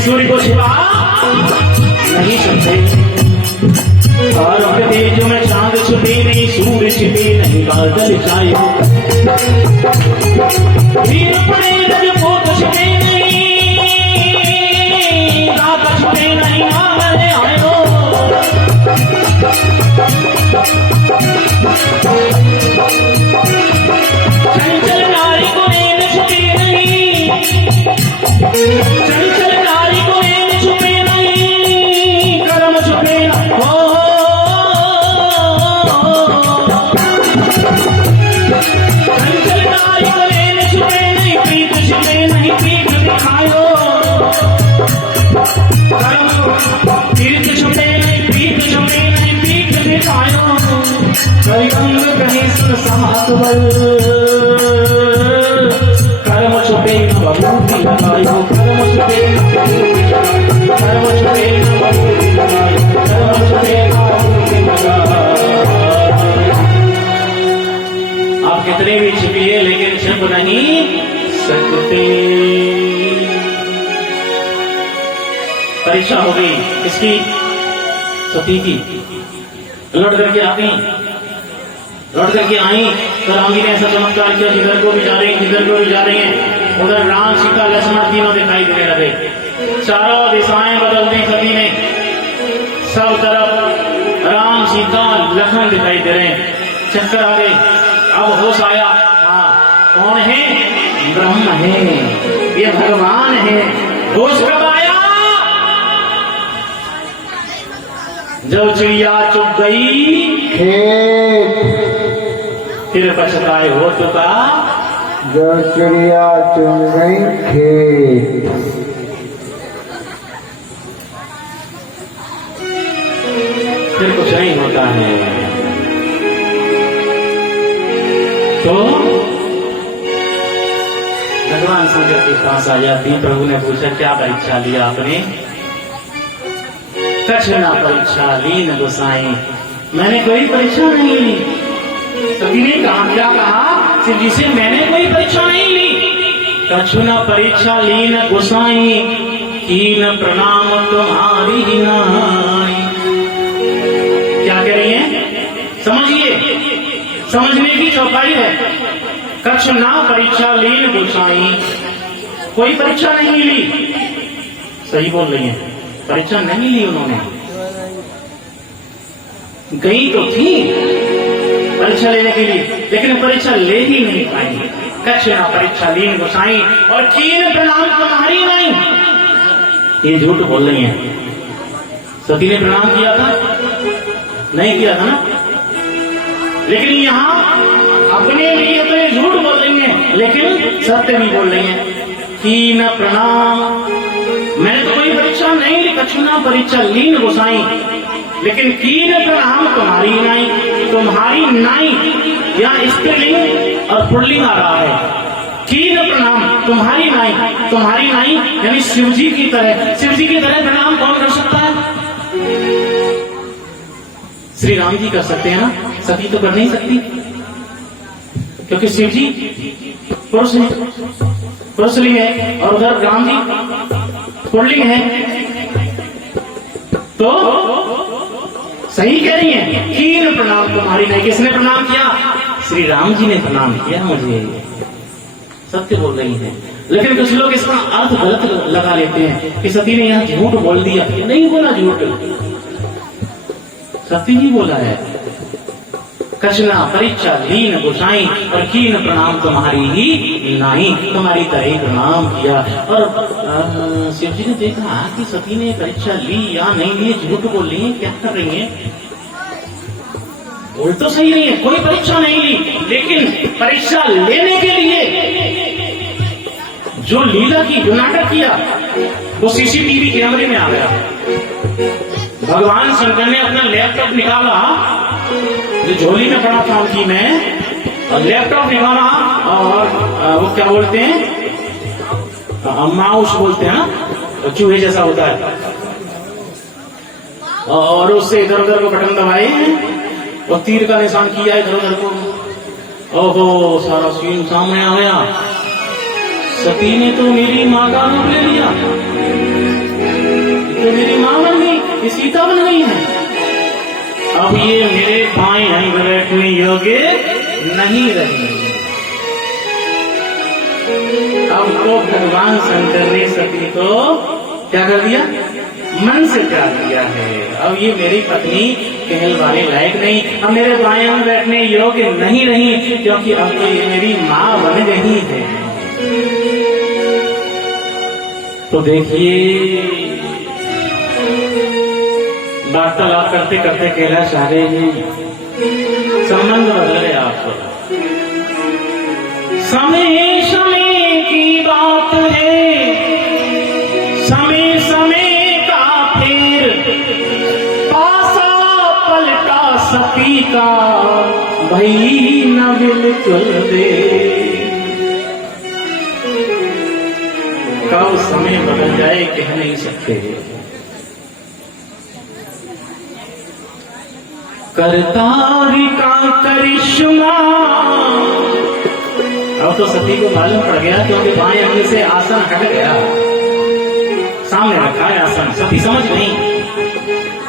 सूर्य को छिपा नहीं सकते। और तेज में चांद छुपे नहीं, सूर्य छिपे नहीं, बादल छायो। हीर पड़े रजपूत छुपे नहीं, रात छुपे नहीं, आंगने आयो। चंचल नारी को नींद छुपी नहीं, चंचल नारी को नींद छुपी नहीं, कर्म छुपे नहीं। हो चंचल नारी को नींद छुपे नहीं, प्रीत छुपे नहीं, पीठ दिखायो। कर्म तीर्थ छुपे नहीं, पीठ छुपे नहीं, पीठ दिखायो। कई अंग कहीं सुन समातवल, कर्म छुपे न बबूती लगायो। कर्म छुपे न बबूती लगायो, कर्म छुपे न बबूती लगायो, कर्म छुपे न बबूती लगायो। आप कितने भी छिपिए लेकिन छिप नहीं सकते। परीक्षा हो गई इसकी, सती की। लौट करके आ गई, लौट करके आई तो राम जी ने ऐसा चमत्कार किया, जिधर को भी जा रही हैं, जिधर को भी जा रही हैं, उधर राम सीता लक्ष्मण तीनों दिखाई देने लगे। चारों दिशाएं बदल दी सती ने, सब तरफ राम सीता लक्ष्मण दिखाई दे रहे हैं। चक्कर आ गए, अब होश आया। हाँ, कौन है? ब्रह्म है, ये भगवान है। होश कब आया? जब चिड़िया चुप गई खेत, फिर पछताए हो चुका। जब चिड़िया चुन गई खेत, फिर कुछ नहीं होता है। तो भगवान शंकर के पास आ जाती, प्रभु ने पूछा क्या परीक्षा लिया आपने? कछना परीक्षा ली न गोसाई, मैंने कोई परीक्षा नहीं ली। सती ने कहा, क्या कहा? शिव जी से मैंने कोई परीक्षा नहीं ली। कछुना परीक्षा ली न गोसाई, कीन प्रणाम तुम्हारी नाई। क्या कह रही है? समझिए, समझने की चौपाई है। कछुना परीक्षा ली न गोसाई, कोई परीक्षा नहीं ली। सही बोल रही है, परीक्षा नहीं ली उन्होंने। गई तो थी परीक्षा लेने के लिए, लेकिन परीक्षा ले ही नहीं पाई। कछ ना परीक्षा लीन गोसाई और कीन प्रणाम तुम्हारी नहीं। ये झूठ बोल रही है। सती ने प्रणाम किया था? नहीं किया था ना। लेकिन यहाँ अपने लिए तो ये झूठ बोल रही है, लेकिन सत्य भी बोल रही है। कीन प्रणाम, मैंने तो कोई परीक्षा नहीं ली, कछु ना परीक्षा लीन गोसाई, लेकिन कीन प्रणाम तुम्हारी नाई। तुम्हारी नाई यहाँ स्त्रीलिंग और पुल्लिंग आ रहा है। कीन प्रणाम तुम्हारी नाई, तुम्हारी नाई यानी शिव जी की तरह। शिव जी की तरह प्रणाम कौन कर सकता है? श्री राम जी कर सकते हैं ना, सती तो कर नहीं सकती, क्योंकि शिव जी पुरुष है, पुरुषलिंग है, और उधर राम जी पुल्लिंग है। तो सही कह रही है, कीन प्रणाम तुम्हारी नहीं। किसने प्रणाम किया? श्री राम जी ने प्रणाम किया मुझे। सत्य बोल रही है। लेकिन कुछ लोग इसका अर्थ गलत लगा लेते हैं कि सती ने यहाँ झूठ बोल दिया। नहीं बोला झूठ, सत्य ही बोला है। कचना परीक्षा लीन गोसाई और कीन प्रणाम तुम्हारी ही नाही। तुम्हारी तरह प्रणाम किया। और शिव जी ने देखा कि सती ने परीक्षा ली या नहीं ली, झूठ बोल रही है, क्या कर रही है? बोल तो सही नहीं है, कोई परीक्षा नहीं ली, लेकिन परीक्षा लेने के लिए जो लीला की, जो नाटक किया, वो सीसीटीवी कैमरे में आ गया। भगवान शंकर ने अपना लैपटॉप निकाला, जो झोली में पड़ा था उनकी में, और लैपटॉप निकाला, और वो क्या बोलते हैं, माउस बोलते हैं ना, चूहे जैसा होता है, और उससे इधर उधर को बटन दबाए और तीर का निशान किया इधर उधर को। ओहो, सारा सीन सामने आ गया। सती ने तो मेरी माँ का रूप ले लिया, तो मेरी माँ बन गई, ये सीता बन गई है। अब ये मेरे बाएं अंग बैठने योग्य नहीं रही। अब तो भगवान शंकर ने सती को क्या कर दिया? मन से प्यार किया है। अब ये मेरी पत्नी कहलवाने लायक नहीं, अब मेरे बाएं अंग बैठने योग्य नहीं रही, क्योंकि अब तो ये मेरी माँ बन गई है। तो देखिए, वार्तालाप करते करते कैलाश आ रहे हैं, संबंध बदल गया आपको। समय समय की बात है, समय समय का फेर, पासा पलटा सती का, भई न बिल्कुल दे। कब समय बदल जाए कह नहीं सकते। करतारी का करिश्मा। अब तो सती को मालूम पड़ गया, क्योंकि बाएं अंग से आसन हट गया, सामने रखा है आसन, सती समझ नहीं।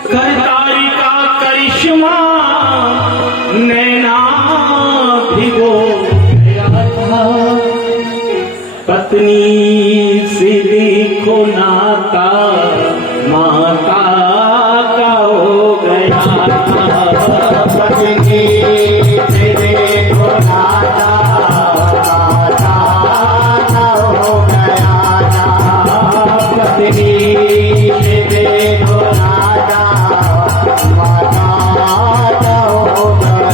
करतारी का करिश्मा नैना भिगो गया था, पत्नी से देखो नाता माता का हो गया था। पत्नी से देखो नाता माता का हो गया था। पत्नी से देखो नाता माता का हो गया था।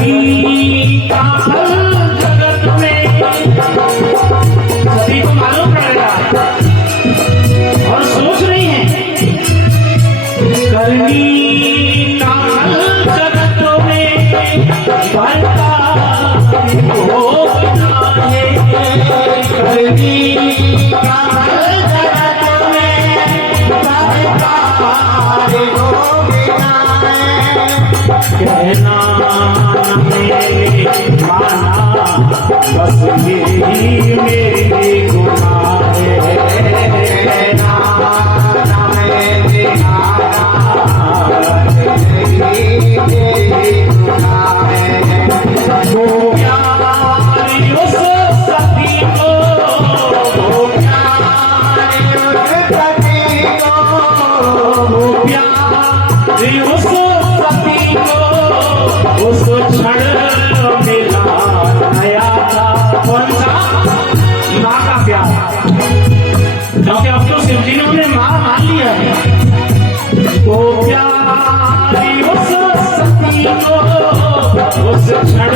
करनी का फल जगत में, सभी को मालूम पड़ेगा और सोच रही हैं करनी का फल जगत में बढ़ता होना है, करनी का फल जगत में बढ़ता होना है, कहना मेरे माना बस यही मेरे गुनाह है, कहना मेरे माना यही मेरे गुनाह है। वो प्यारी उस सती को, वो प्यारी उस सती को, वो प्यारी उस सती को उस क्षण मिला नया था। कौन सा? माँ का प्यार, क्योंकि अब तो शिव जी ने उन्हें माँ मान लिया है। वो प्यारी उस सती को उस क्षण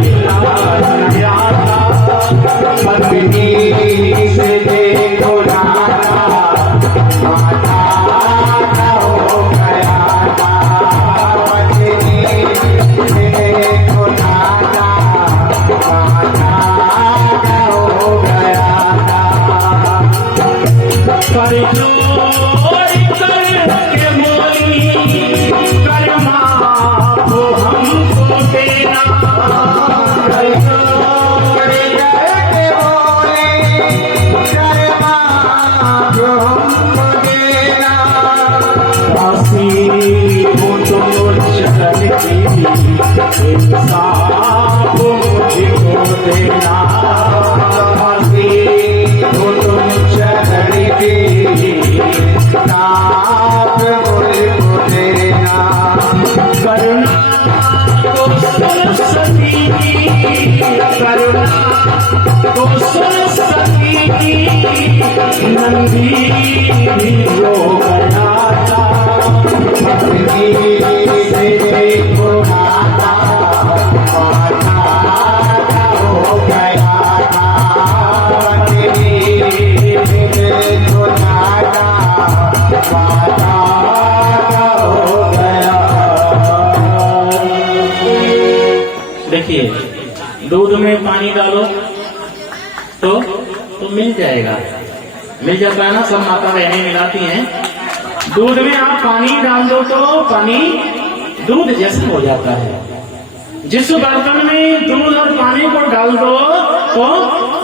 मिला नया था, पत्नी से देखो नाता माता हो गया था, पत्नी से देखो नाता माता हो गया था। कर जोड़ी करके मोली कर माँ को हमको देना, कर जोड़ी करके मोली कर माँ को हमको देना, काशी हो तो चरण की इंसाफ मुझको देना, काशी हो तो चरण की इंसाफ मुझको देना, करुणा को सुन सती की, करुणा को सुन सती की, नंदी भी रो गया था, पत्नी से देखो नाता माता हो गया था, पत्नी से देखो नाता माता हो गया। देखिए, दूध में पानी डालो तो मिल जाएगा, मिल जाता है ना। सब माता बहनें मिलाती हैं। दूध में आप पानी डाल दो तो पानी दूध जैसा हो जाता है। जिस बर्तन में दूध और पानी को डाल दो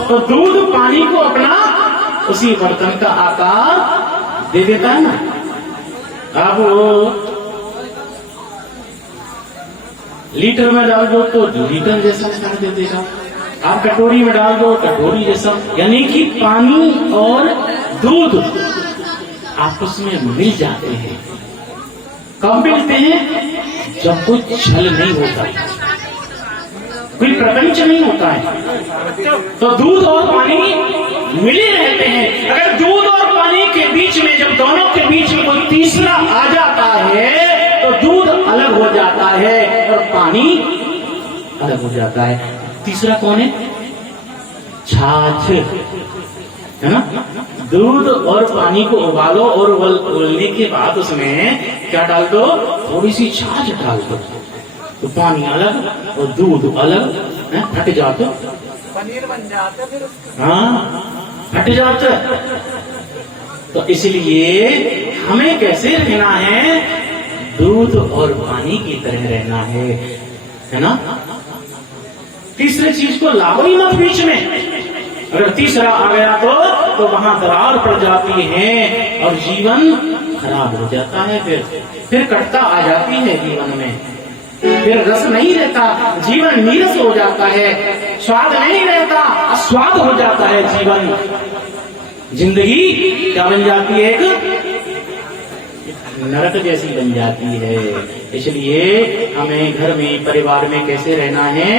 तो दूध पानी को अपना उसी बर्तन का आकार दे देता है ना। आप वो लीटर में डाल दो तो लीटर जैसा आकार दे देगा, आप कटोरी में डाल दो कटोरी जैसा। यानी कि पानी और दूध आपस में मिल जाते हैं। कब मिलते हैं? जब कोई छल नहीं होता है, कोई प्रपंच नहीं होता है, तो दूध और पानी मिले रहते हैं। अगर दूध और पानी के बीच में, जब दोनों के बीच में कोई तीसरा आ जाता है तो दूध अलग हो जाता है और पानी अलग हो जाता है। तीसरा कौन है? छाछ, है ना। दूध और पानी को उबालो और उबलने के बाद उसमें क्या डाल दो? थोड़ी सी छाछ डाल दो, तो पानी अलग और दूध अलग, फट जाते, पनीर बन जाता फिर। हाँ, फट जाता। तो इसलिए हमें कैसे रहना है? दूध और पानी की तरह रहना है ना। तीसरी चीज को लाओ ही मत बीच में। अगर तीसरा आ गया तो वहां दरार पड़ जाती है और जीवन खराब हो जाता है। फिर कटता आ जाती है जीवन में, फिर रस नहीं रहता, जीवन नीरस हो जाता है, स्वाद नहीं रहता, अस्वाद हो जाता है जीवन। जिंदगी क्या बन जाती है? एक नरक जैसी बन जाती है। इसलिए हमें घर में, परिवार में कैसे रहना है?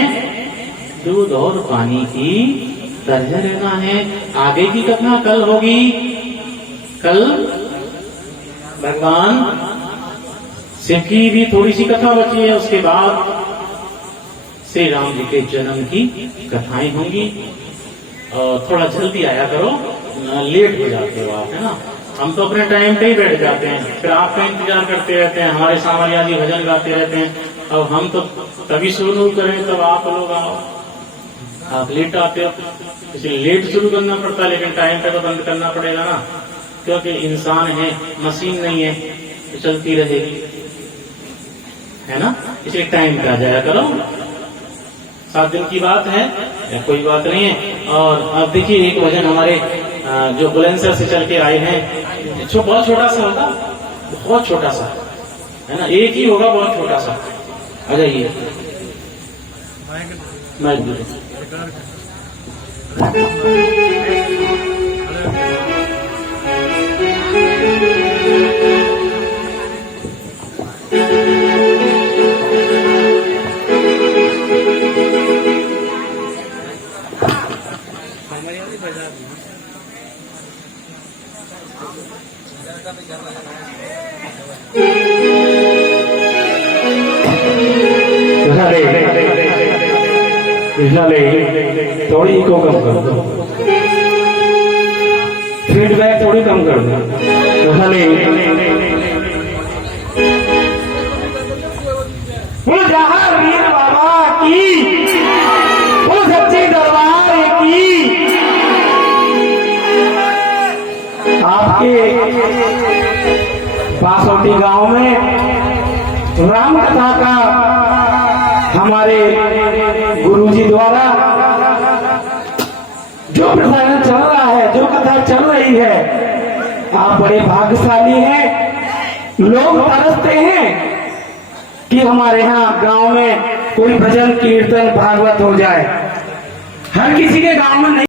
दूध और पानी की तरह रहना है। आगे की कथा कल होगी। कल भगवान शिव की भी थोड़ी सी कथा बची है, उसके बाद श्री राम जी के जन्म की कथाएं होंगी। और थोड़ा जल्दी आया करो, लेट हो जाते हो आप, है ना। हम तो अपने टाइम पे ही बैठ जाते हैं, फिर आपका इंतजार करते रहते हैं, हमारे सांवरिया जी भजन गाते रहते हैं। अब हम तो तभी शुरू करें तब आप लोग आओ, आप लेट आते हो, इसलिए लेट शुरू करना पड़ता है, लेकिन टाइम पे तो बंद करना पड़ेगा ना, क्योंकि इंसान है, मशीन नहीं है, तो चलती रहेगी, है ना। इसलिए टाइम पे आ जाया करो। 7 दिन की बात है, कोई बात नहीं है। और अब देखिए एक भजन हमारे जो बुलंदशहर से चल के आए हैं, जो बहुत छोटा सा होगा, बहुत छोटा सा, है ना, एक ही होगा, बहुत छोटा सा। आ जाइए, माइक दीजिए। थोड़ी इको कम कर दो, फीडबैक थोड़ी कम कर दो। वीर बाबा की, वो सच्ची दरबार की। आपके बासोटी गांव में राम कथा का हमारे गुरुजी द्वारा जो प्रसारण चल रहा है, जो कथा चल रही है, आप बड़े भाग्यशाली हैं। लोग तरसते हैं कि हमारे यहाँ गांव में कोई भजन कीर्तन भागवत हो जाए। हर किसी के गांव में नहीं